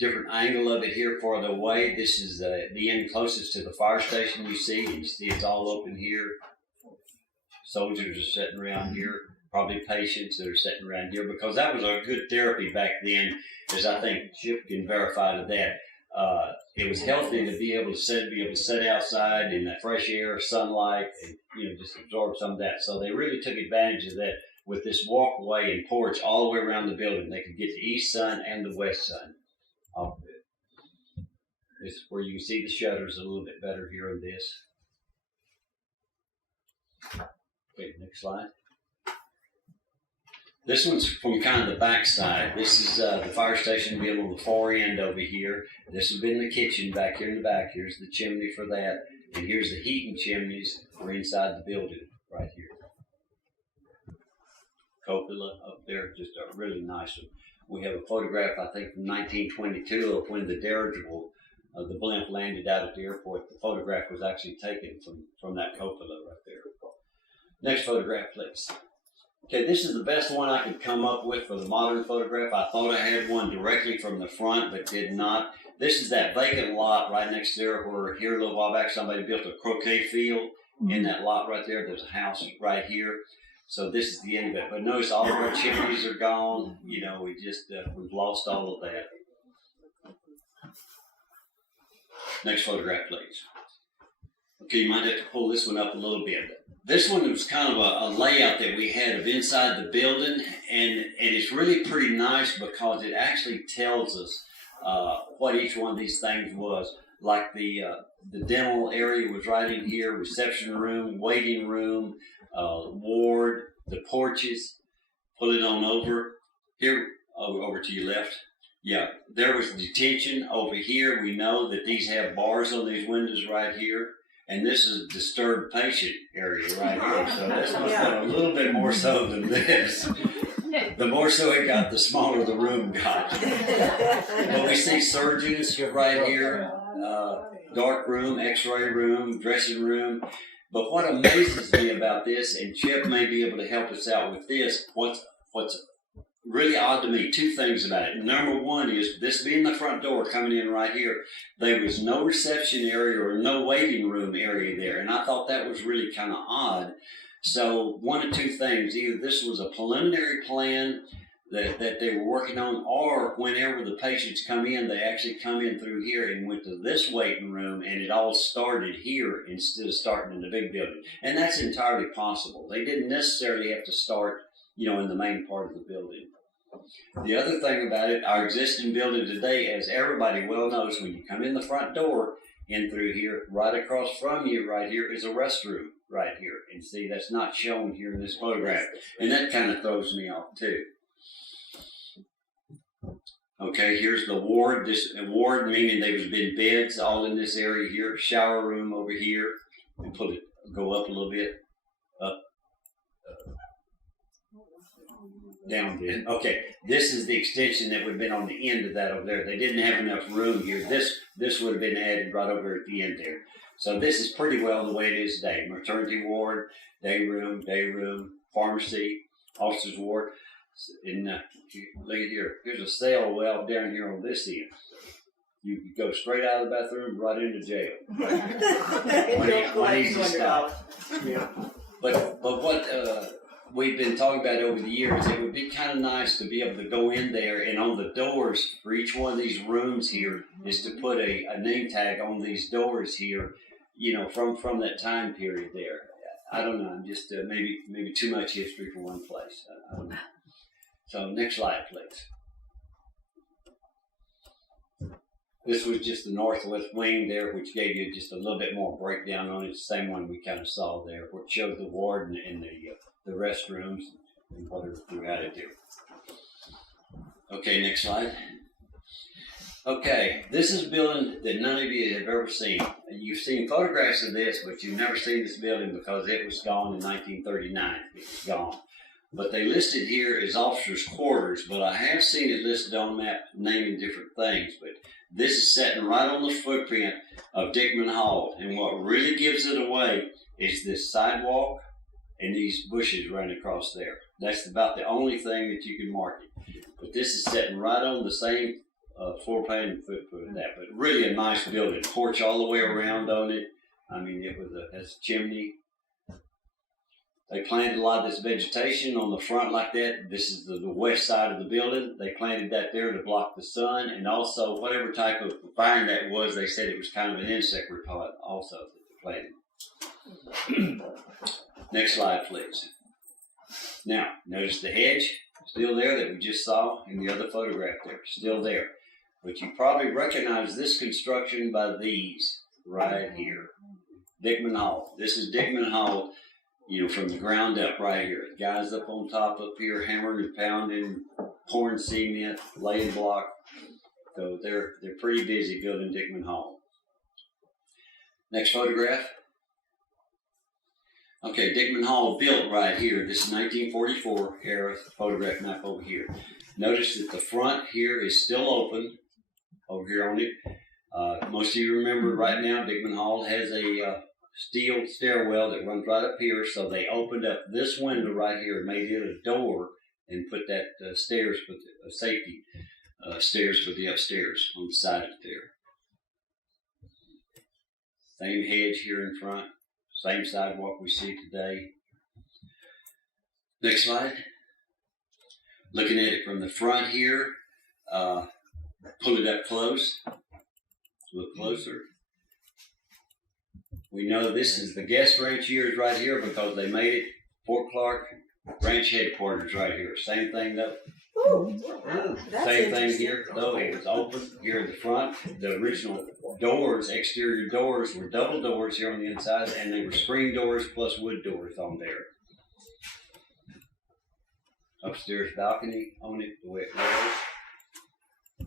Different angle of it here farther away. This is the end closest to the fire station you see. And you see it's all open here. Soldiers are sitting around here. probably patients that are sitting around here, because that was a good therapy back then, as I think Chip can verify to that. It was healthy to be able to sit outside in that fresh air, sunlight, and just absorb some of that. So they really took advantage of that with this walkway and porch all the way around the building. They could get the east sun and the west sun off of it. This is where you can see the shutters a little bit better here in this. Okay, next slide. This one's from kind of the back side. This is the fire station being on the far end over here. This has been the kitchen back here in the back. Here's the chimney for that. And here's the heating chimneys for inside the building right here. Cupola up there, just a really nice one. We have a photograph, I think, from 1922 of when the dirigible, the blimp landed out at the airport. The photograph was actually taken from that cupola right there. Next photograph, please. Okay, this is the best one I could come up with for the modern photograph. I thought I had one directly from the front, but did not. This is that vacant lot right next there where here a little while back somebody built a croquet field in that lot right there. There's a house right here. So this is the end of it. But notice all of our chimneys are gone. We've lost all of that. Next photograph, please. Okay, you might have to pull this one up a little bit. This one was kind of a layout that we had of inside the building, and it's really pretty nice because it actually tells us what each one of these things was. Like the dental area was right in here, reception room, waiting room, ward, the porches. Pull it on over here, over to your left. Yeah, there was detention over here. We know that these have bars on these windows right here. And this is a disturbed patient area right here. So this must have been a little bit more so than this. The more so it got, the smaller the room got. But we see surgeons right here, dark room, x-ray room, dressing room. But what amazes me about this, and Chip may be able to help us out with this, what's really odd to me, two things about it. Number one is this being the front door coming in right here, there was no reception area or no waiting room area there. And I thought that was really kind of odd. So one of two things, either this was a preliminary plan that they were working on, or whenever the patients come in, they actually come in through here and went to this waiting room and it all started here instead of starting in the big building. And that's entirely possible. They didn't necessarily have to start in the main part of the building. The other thing about it, our existing building today, as everybody well knows, when you come in the front door in through here, right across from you right here is a restroom right here. And see, that's not shown here in this photograph. And that kind of throws me off too. Okay, here's the ward. This ward meaning there was been beds all in this area here, shower room over here. And go up a little bit. Up. Down bit. Okay, this is the extension that would have been on the end of that over there. They didn't have enough room here. This would have been added right over at the end there. So this is pretty well the way it is today. Maternity ward, day room, pharmacy, officer's ward. And look at here. Here's a cell well down here on this end. You could go straight out of the bathroom right into jail. One easy stop. Yeah. But what we've been talking about over the years, it would be kind of nice to be able to go in there and on the doors for each one of these rooms here is to put a name tag on these doors here, from that time period there. I don't know, just maybe too much history for one place. I don't know. So next slide, please. This was just the northwest wing there, which gave you just a little bit more breakdown on it. The same one we kind of saw there, where it showed the ward and the restrooms and whatever throughout it there. Okay, next slide. Okay, this is a building that none of you have ever seen. You've seen photographs of this, but you've never seen this building because it was gone in 1939. It was gone. But they listed here as officers' quarters, but I have seen it listed on the map naming different things. But this is sitting right on the footprint of Dickman Hall. And what really gives it away is this sidewalk and these bushes running across there. That's about the only thing that you can mark it. But this is sitting right on the same floor plan and footprint of that. But really a nice building. Porch all the way around on it. I mean, that's a chimney. They planted a lot of this vegetation on the front like that. This is the west side of the building. They planted that there to block the sun, and also whatever type of vine that was, they said it was kind of an insect repellent also that they planted. Next slide, please. Now, notice the hedge still there that we just saw in the other photograph there, still there. But you probably recognize this construction by these right here. Dickman Hall. This is Dickman Hall, you know, from the ground up right here. Guys up on top up here hammering and pounding, pouring cement, laying block. So they're pretty busy building Dickman Hall. Next photograph. Okay, Dickman Hall built right here. This is 1944 era photograph map over here. Notice that the front here is still open over here on it. Most of you remember right now Dickman Hall has a steel stairwell that runs right up here, so they opened up this window right here and made it a door and put that stairs for the safety stairs for the upstairs on the side of there. Same hedge here in front, same sidewalk we see today. Next slide. Looking at it from the front here, pull it up close, look closer. We know this is the guest ranch years right here because they made it Fort Clark Ranch headquarters right here. Same thing though. Ooh, that's Same thing interesting. here though. It was open here in the front. The original doors, exterior doors, were double doors here on the inside, and they were screen doors plus wood doors on there. Upstairs balcony on it, the way it was.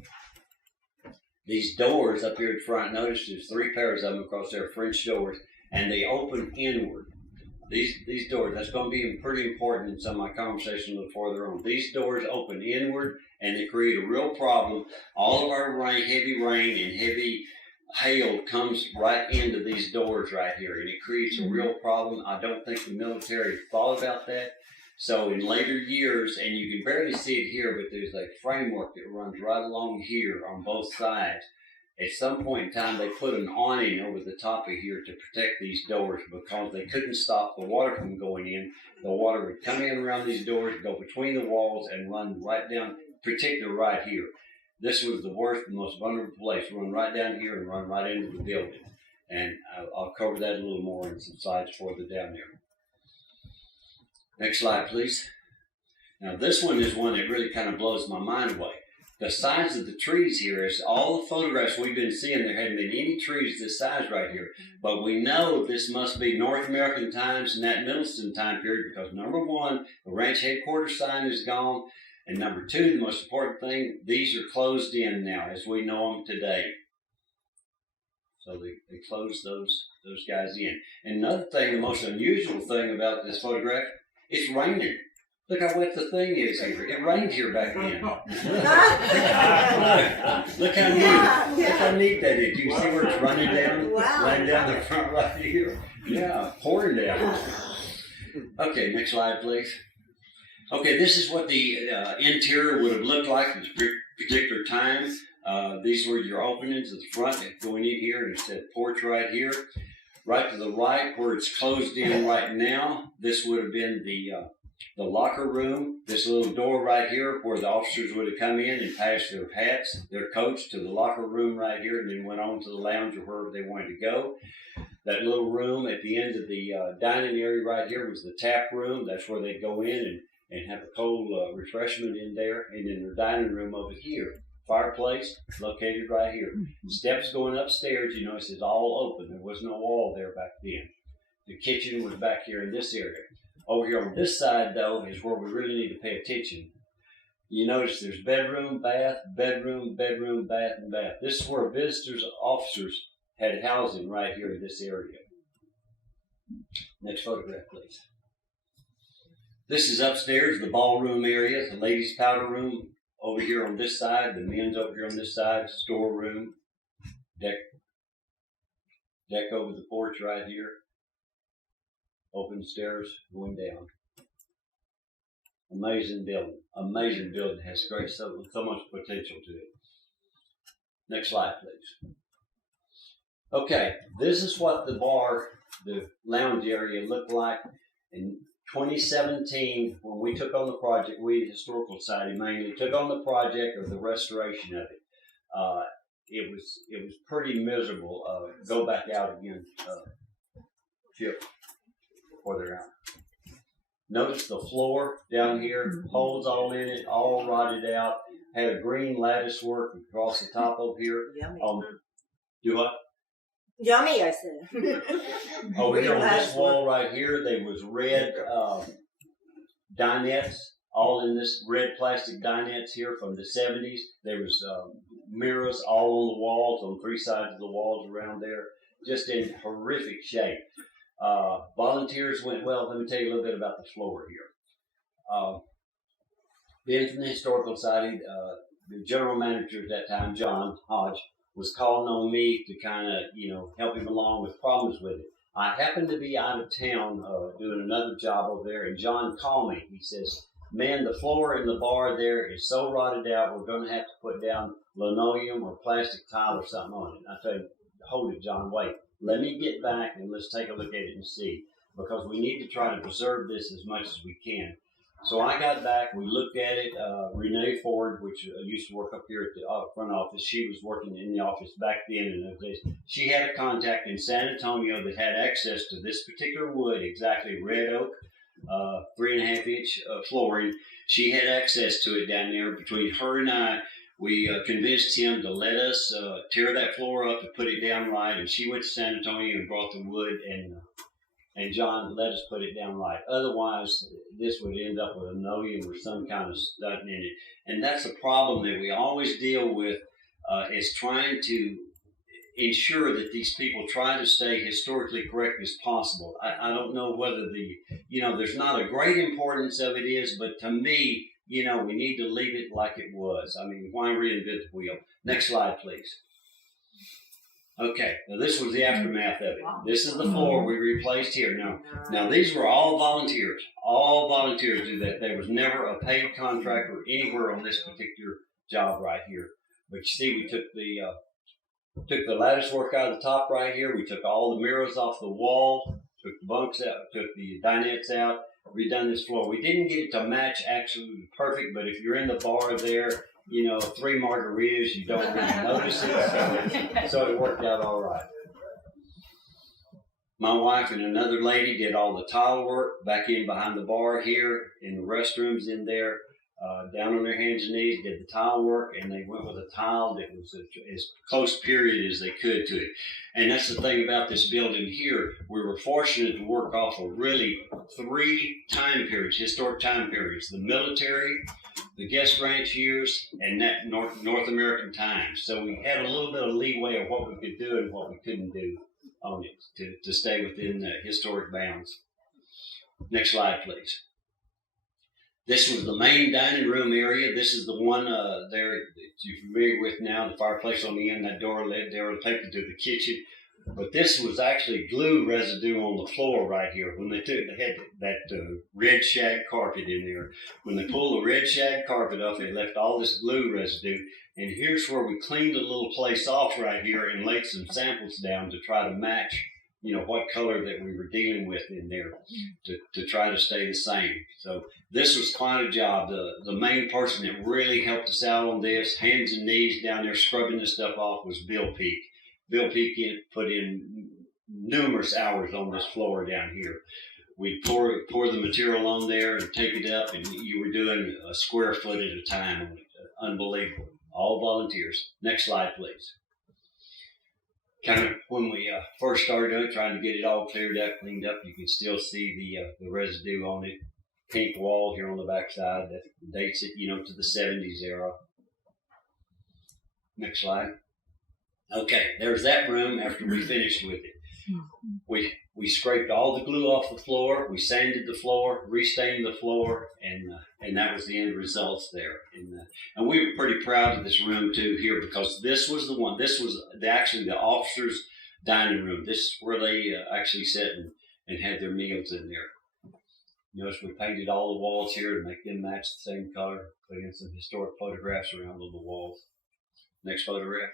These doors up here in front, notice there's 3 pairs of them across there, French doors, and they open inward. These doors, that's going to be pretty important in some of my conversation a little farther on. These doors open inward, and they create a real problem. All of our rain, heavy rain and heavy hail comes right into these doors right here, and it creates a real problem. I don't think the military thought about that. So in later years, and you can barely see it here, but there's a framework that runs right along here on both sides. At some point in time, they put an awning over the top of here to protect these doors because they couldn't stop the water from going in. The water would come in around these doors, go between the walls, and run right down, particularly right here. This was the worst and most vulnerable place, run right down here and run right into the building. And I'll cover that a little more in some slides further down there. Next slide, please. Now, this one is one that really kind of blows my mind away. The size of the trees here is all the photographs we've been seeing. There hadn't been any trees this size right here. But we know this must be North American times and that Middleton time period because number 1, the ranch headquarters sign is gone. And number 2, the most important thing, these are closed in now as we know them today. So they closed those guys in. And another thing, the most unusual thing about this photograph, it's raining. Look how wet the thing is here. It rained here back then. Look how neat. Look how neat that is. Do you see where it's running down? Wow. Running down the front right here. Yeah, pouring down. Okay, next slide, please. Okay, this is what the interior would have looked like at this particular time. These were your openings at the front going in here, and it said porch right here. Right to the right, where it's closed in right now, this would have been the locker room. This little door right here, where the officers would have come in and passed their hats, their coats to the locker room right here, and then went on to the lounge or wherever they wanted to go. That little room at the end of the dining area right here was the tap room. That's where they'd go in and have a cold refreshment in there, and then their dining room over here. Fireplace located right here. Steps going upstairs, you notice it's all open. There was no wall there back then. The kitchen was back here in this area. Over here on this side, though, is where we really need to pay attention. You notice there's bedroom, bath, bedroom, bedroom, bath, and bath. This is where visitors, officers had housing right here in this area. Next photograph, please. This is upstairs, the ballroom area, the ladies' powder room. Over here on this side, the men's over here on this side, storeroom, deck over the porch right here, open stairs going down. Amazing building, has great so much potential to it. Next slide, please. Okay, this is what the bar, the lounge area looked like in 2017, when we took on the project, we, the Historical Society mainly, took on the project of the restoration of it. It was pretty miserable. Go back out again, Chip, before they're out. Notice the floor down here, holes all in it, all rotted out. Had a green lattice work across the top over here. Yummy. Do what? Yummy, I said. Over here on this Lattice wall right here, there was red dinettes, all in this red plastic dinettes here from the 70s. There was mirrors all on the walls, on 3 sides of the walls around there, just in horrific shape. Volunteers went, well, let me tell you a little bit about the floor here. Being from the Historical Society, the general manager at that time, John Hodge, was calling on me to kind of, help him along with problems with it. I happened to be out of town doing another job over there, and John called me. He says, man, the floor in the bar there is so rotted out, we're going to have to put down linoleum or plastic tile or something on it. And I told him, hold it, John, wait. Let me get back and let's take a look at it and see, because we need to try to preserve this as much as we can. So I got back, we looked at it. Renee Ford, which used to work up here at the front office, she was working in the office back then in those days. She had a contact in San Antonio that had access to this particular wood, exactly red oak, 3.5-inch flooring. She had access to it down there. Between her and I, we convinced him to let us tear that floor up and put it down right. And she went to San Antonio and brought the wood, and John let us put it down right. Otherwise, this would end up with linoleum or some kind of stud in it. And that's a problem that we always deal with, is trying to ensure that these people try to stay historically correct as possible. I don't know whether there's not a great importance of it is, but to me, we need to leave it like it was. I mean, why reinvent the wheel? Next slide, please. Okay, now this was the aftermath of it. This is the floor we replaced here. Now these were all volunteers. All volunteers do that. There was never a paid contractor anywhere on this particular job right here. But you see, we took the lattice work out of the top right here. We took all the mirrors off the wall, took the bunks out, took the dinettes out, redone this floor. We didn't get it to match absolutely perfect, but if you're in the bar there, 3 margaritas, you don't really notice it, so it worked out all right. My wife and another lady did all the tile work back in behind the bar here, in the restrooms in there, down on their hands and knees, did the tile work, and they went with a tile that was as close period as they could to it. And that's the thing about this building here. We were fortunate to work off of really 3 time periods, historic time periods: the military, the guest ranch years, and that North American times. So we had a little bit of leeway of what we could do and what we couldn't do on it to stay within the historic bounds. Next slide, please. This was the main dining room area. This is the one there that you're familiar with now, the fireplace on the end, that door led there will take you to the kitchen. But this was actually glue residue on the floor right here. When they had that red shag carpet in there. When they pulled the red shag carpet off, they left all this glue residue. And here's where we cleaned the little place off right here and laid some samples down to try to match, what color that we were dealing with in there to try to stay the same. So this was quite a job. The main person that really helped us out on this, hands and knees down there scrubbing this stuff off, was Bill Peak. Bill Peak put in numerous hours on this floor down here. We'd pour the material on there and take it up, and you were doing a square foot at a time. Unbelievable. All volunteers. Next slide, please. Kind of when we first started trying to get it all cleared up, cleaned up, you can still see the residue on it. Pink wall here on the backside that dates it, to the 70s era. Next slide. Okay, there's that room after we finished with it. We scraped all the glue off the floor, we sanded the floor, restained the floor, and that was the end results there. And we were pretty proud of this room too here, because this was actually the officers' dining room. This is where they actually sat and had their meals in there. Notice we painted all the walls here to make them match the same color, put in some historic photographs around on the walls. Next photograph.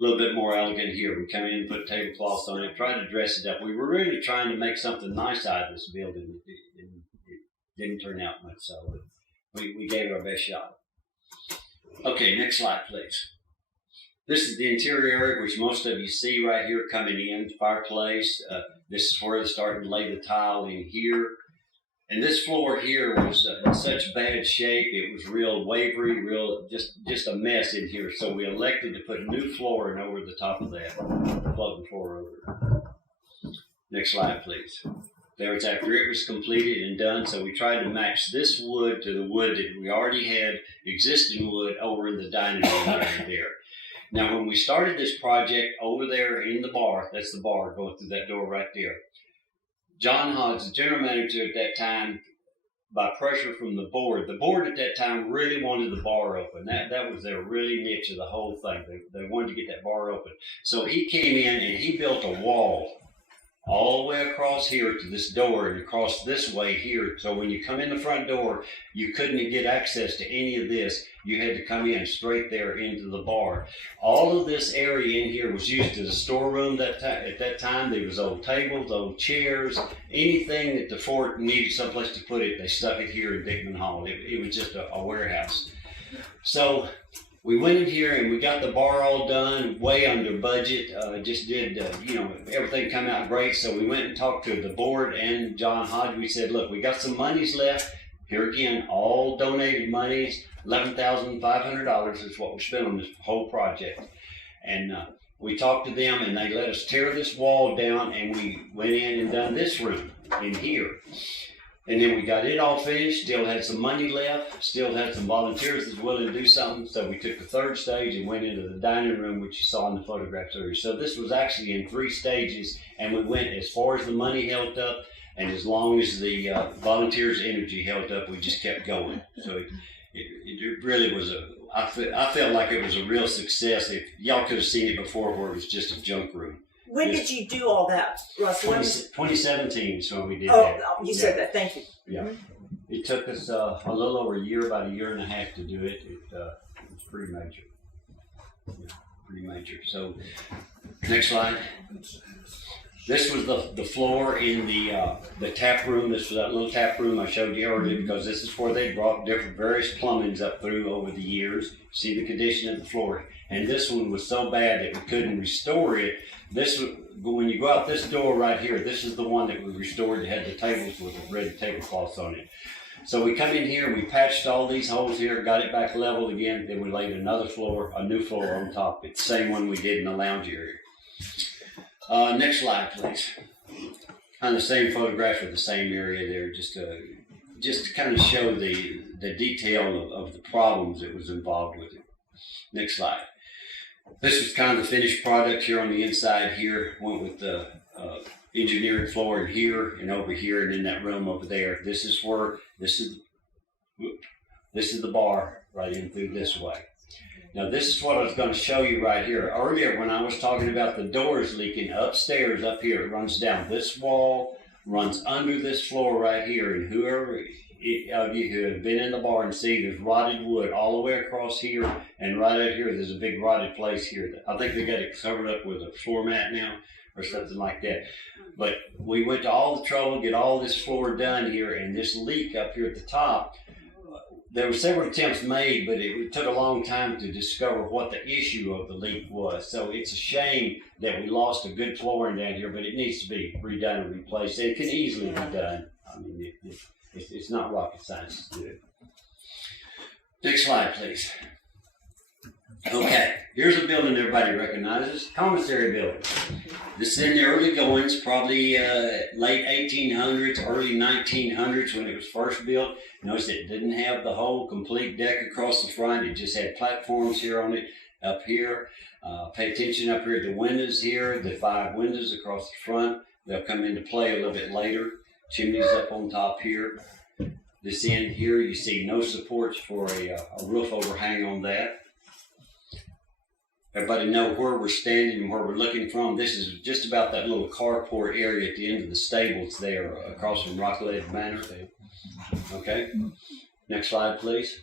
A little bit more elegant here. We come in and put tablecloths on it, try to dress it up. We were really trying to make something nice out of this building. And didn't turn out much so, but we gave it our best shot. Okay, next slide, please. This is the interior area, which most of you see right here coming in, the fireplace. This is where they started to lay the tile in here. And this floor here was in such bad shape, it was real wavery, just a mess in here. So we elected to put new flooring over the top of that, floating floor over. Next slide, please. There was after it was completed and done, so we tried to match this wood to the wood that we already had, existing wood, over in the dining room area there. Now, when we started this project over there in the bar, that's the bar going through that door right there, John Hodge, the general manager at that time, by pressure from the board at that time really wanted the bar open. That was their really niche of the whole thing. They wanted to get that bar open. So he came in and he built a wall all the way across here to this door and across this way here. So when you come in the front door, you couldn't get access to any of this. You had to come in straight there into the bar. All of this area in here was used as a storeroom at that time. There was old tables, old chairs, anything that the fort needed someplace to put it, they stuck it here in Dickman Hall. It was just a warehouse. So we went in here and we got the bar all done, way under budget. Just did, everything come out great. So we went and talked to the board and John Hodge. We said, look, we got some monies left. Here again, all donated monies. $11,500 is what we spent on this whole project. And we talked to them and they let us tear this wall down and we went in and done this room in here. And then we got it all finished, still had some money left, still had some volunteers that was willing to do something. So we took the third stage and went into the dining room, which you saw in the photographs earlier. So this was actually in 3 stages and we went as far as the money held up and as long as the volunteers' energy held up, we just kept going. So it really was I felt like it was a real success. If y'all could have seen it before where it was just a junk room. When did you do all that, Russ? 2017 is when we did Oh, that. you said that. Thank you. Yeah. It took us a little over a year, about a year and a half to do it. It was pretty major. Yeah, pretty major. So, next slide. This was the floor in the tap room. This was that little tap room I showed you earlier because this is where they brought different various plumbings up through over the years. See the condition of the floor. And this one was so bad that we couldn't restore it. When you go out this door right here, this is the one that we restored that had the tables with the red tablecloths on it. So we come in here and we patched all these holes here, got it back leveled again, then we laid another floor, a new floor on top. It's the same one we did in the lounge area. Next slide, please. On the same photograph with the same area there, just to kind of show the detail of the problems that was involved with it. Next slide. This was kind of the finished product here on the inside here. Went with the engineering floor in here and over here and in that room over there. This is the bar right in through this way. Now this is what I was going to show you right here. Earlier when I was talking about the doors leaking upstairs up here, it runs down this wall, runs under this floor right here, and whoever of you who have been in the bar and see there's rotted wood all the way across here and right out here, there's a big rotted place here. I think they got it covered up with a floor mat now or something like that. But we went to all the trouble to get all this floor done here, and this leak up here at the top, there were several attempts made, but it took a long time to discover what the issue of the leak was. So it's a shame that we lost a good flooring down here, but it needs to be redone and replaced. It can easily be done. I mean, it's not rocket science to do it. Next slide, please. Okay, here's a building everybody recognizes, commissary building. This is in the early goings, probably late 1800s, early 1900s when it was first built. Notice it didn't have the whole complete deck across the front. It just had platforms here on it, up here. Pay attention up here at the windows here, the 5 windows across the front. They'll come into play a little bit later. Chimneys up on top here. This end here, you see no supports for a roof overhang on that. Everybody know where we're standing and where we're looking from. This is just about that little carport area at the end of the stables there across from Rockledge Manor. Okay, next slide, please.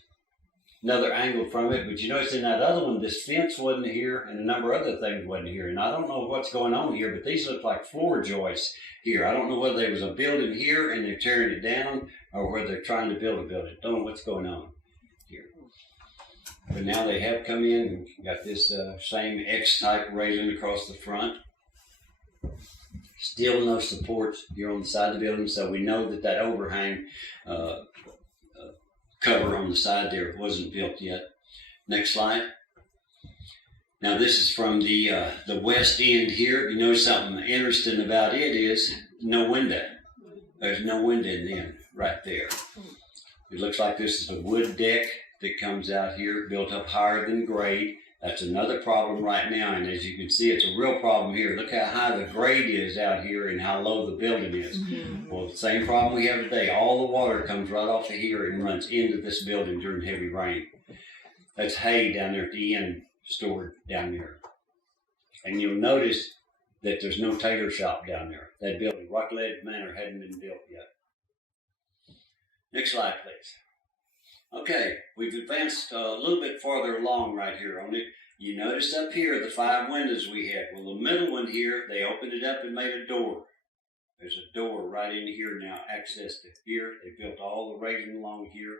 another angle from it. But you notice in that other one, this fence wasn't here, and a number of other things wasn't here. And I don't know what's going on here, but these look like floor joists here. I don't know whether there was a building here and they're tearing it down, or whether they're trying to build a building. Don't know what's going on here. But now they have come in and got this same X-type railing across the front. Still no supports here on the side of the building, so we know that that overhang cover on the side there wasn't built yet. Next slide. Now this is from the west end here. You know something interesting about it is no window. There's no window in the end right there. It looks like this is a wood deck that comes out here, built up higher than grade. That's another problem right now, and as you can see, it's a real problem here. Look how high the grade is out here and how low the building is. Mm-hmm. Well, the same problem we have today. All the water comes right off of here and runs into this building during heavy rain. That's hay down there at the end, stored down there. And you'll notice that there's no tailor shop down there. That building, Rockledge Manor, hadn't been built yet. Next slide, please. Okay, we've advanced a little bit farther along right here on it. You notice up here the 5 windows we had. Well, the middle one here, they opened it up and made a door. There's a door right in here now, access to here. They built all the railing along here.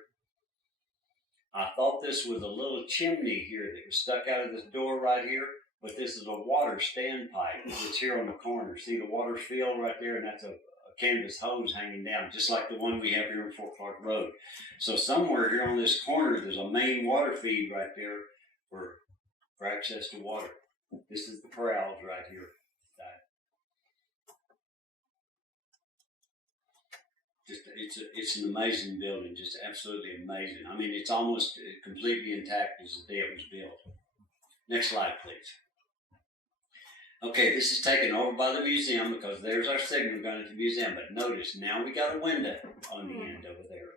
I thought this was a little chimney here that was stuck out of this door right here, but this is a water standpipe that's here on the corner. See the water fill right there, and that's a canvas hose hanging down, just like the one we have here on Fort Clark Road. So somewhere here on this corner, there's a main water feed right there for access to water. This is the corrals right here. It's an amazing building, just absolutely amazing. I mean, it's almost completely intact as the day it was built. Next slide, please. Okay, this is taken over by the museum because there's our signal gun at the museum. But notice, now we got a window on the end over there.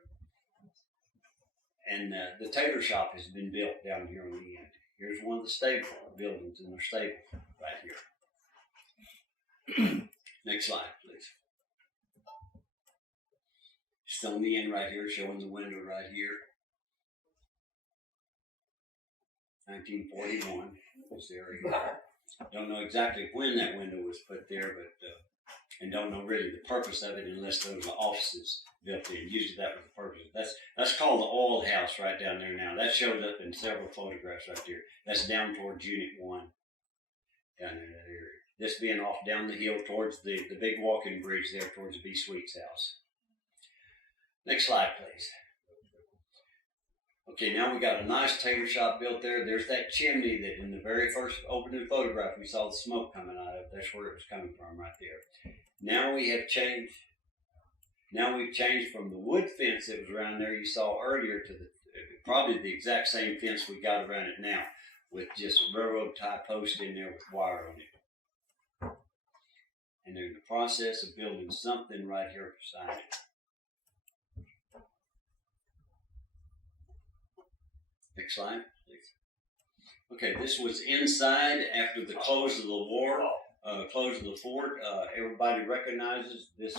And the tailor shop has been built down here on the end. Here's one of the stable buildings in their stable right here. Next slide, please. Just on the end right here, showing the window right here. 1941 was the area. Don't know exactly when that window was put there, but and don't know really the purpose of it unless those were offices built in. Usually that was the purpose. That's called the oil house right down there now. That shows up in several photographs right there. That's down towards Unit 1, down in that area. This being off down the hill towards the big walking bridge there towards B. Sweet's house. Next slide, please. Okay, now we got a nice tailor shop built there. There's that chimney that in the very first opening photograph we saw the smoke coming out of. That's where it was coming from right there. Now we have changed. Now we've changed from the wood fence that was around there you saw earlier to probably the exact same fence we got around it now, with just a railroad tie post in there with wire on it. And they're in the process of building something right here beside it. Next slide, please. Okay, this was inside after the close of the war, close of the fort. Everybody recognizes this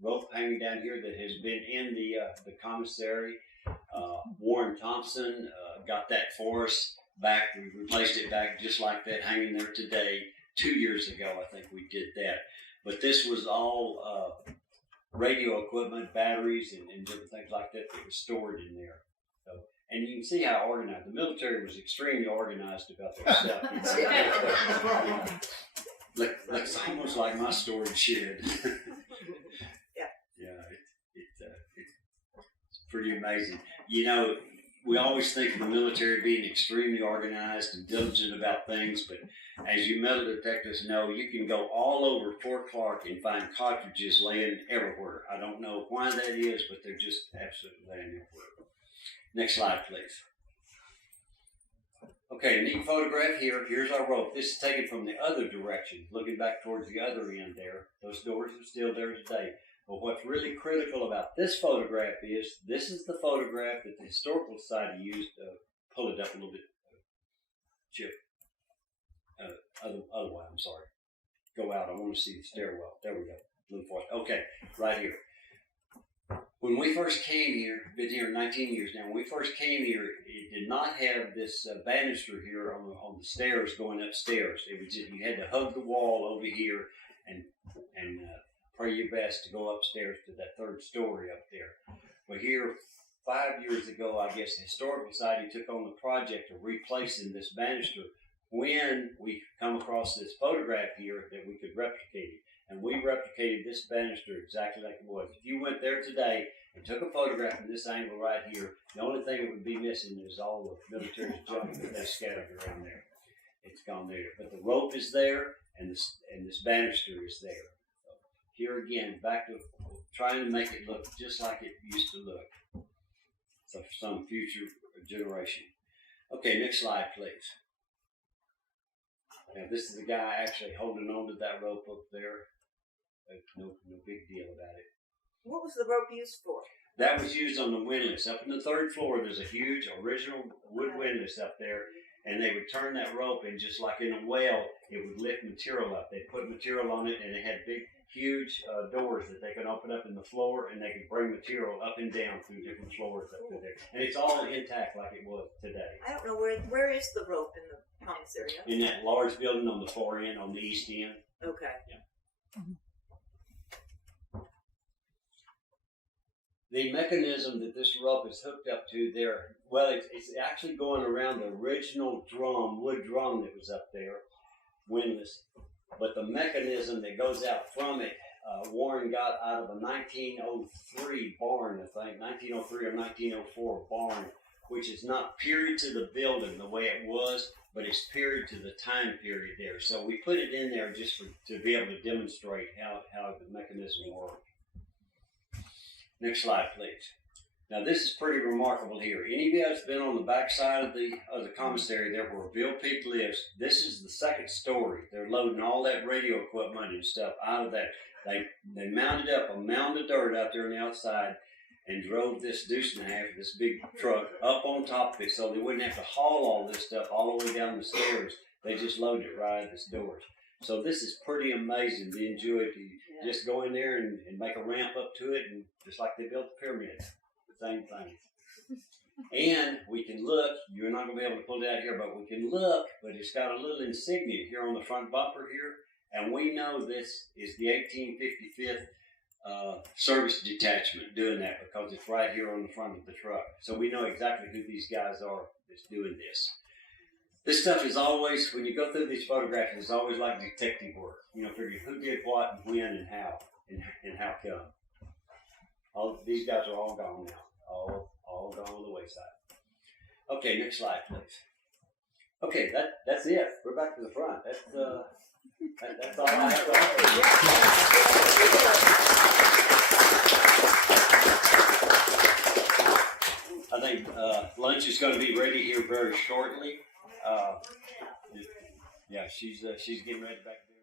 rope hanging down here that has been in the commissary. Warren Thompson got that for us back. We replaced it back just like that, hanging there today. 2 years ago, I think we did that. But this was all radio equipment, batteries, and different things like that that was stored in there. So, and you can see how organized. The military was extremely organized about their stuff. Looks almost like my storage shed. Yeah, it's pretty amazing. You know, we always think of the military being extremely organized and diligent about things, but as you metal detectors know, you can go all over Fort Clark and find cartridges laying everywhere. I don't know why that is, but they're just absolutely laying everywhere. Next slide, please. Okay, neat photograph here. Here's our rope. This is taken from the other direction, looking back towards the other end there. Those doors are still there today. But what's really critical about this photograph is this is the photograph that the Historical Society used. Pull it up a little bit, Chip. Other way, I'm sorry. Go out. I want to see the stairwell. There we go. A little farther. Okay, right here. When we first came here, been here 19 years now, when we first came here, it did not have this banister here on the stairs going upstairs. It was just, you had to hug the wall over here and pray your best to go upstairs to that third story up there. Well, here 5 years ago, I guess the Historical Society took on the project of replacing this banister when we come across this photograph here that we could replicate it. And we replicated this banister exactly like it was. If you went there today and took a photograph from this angle right here, the only thing that would be missing is all the military junk that they scattered around there. It's gone there. But the rope is there, and this banister is there. So here again, back to trying to make it look just like it used to look. So for some future generation. Okay, next slide, please. Now this is the guy actually holding on to that rope up there. No big deal about it. What was the rope used for? That was used on the windlass. Up on the third floor, there's a huge original wood windlass up there, and they would turn that rope, and just like in a well, it would lift material up. They'd put material on it, and it had big, huge doors that they could open up in the floor, and they could bring material up and down through different floors up through there. And it's all intact like it was today. I don't know where is the rope in the commissary? In that large building on the far end, on the east end. Okay. The mechanism that this rope is hooked up to there, well, it's actually going around the original drum, wood drum that was up there, windlass. But the mechanism that goes out from it, Warren got out of a 1903 barn, I think, 1903 or 1904 barn, which is not period to the building the way it was, but it's period to the time period there. So we put it in there just to be able to demonstrate how the mechanism works. Next slide, please. Now this is pretty remarkable here. Anybody that's been on the back side of the commissary there where Bill Peak lives, this is the second story. They're loading all that radio equipment and stuff out of that. They mounted up a mound of dirt out there on the outside and drove this deuce and a half, this big truck, up on top of it so they wouldn't have to haul all this stuff all the way down the stairs. They just loaded it right at this doors. So this is pretty amazing to enjoy it. You just go in there and make a ramp up to it, and just like they built the pyramids, same thing. And we can look, you're not going to be able to pull it out here, but we can look, but it's got a little insignia here on the front bumper here, and we know this is the 1855th service detachment doing that because it's right here on the front of the truck. So we know exactly who these guys are that's doing this. This stuff is always, when you go through these photographs, it's always like detective work. You know, figure who did what and when and how come. All these guys are all gone now. All gone on the wayside. Okay, next slide, please. Okay, that's it. We're back to the front. That's all I have to offer. I think lunch is going to be ready here very shortly. Yeah, she's getting ready back there.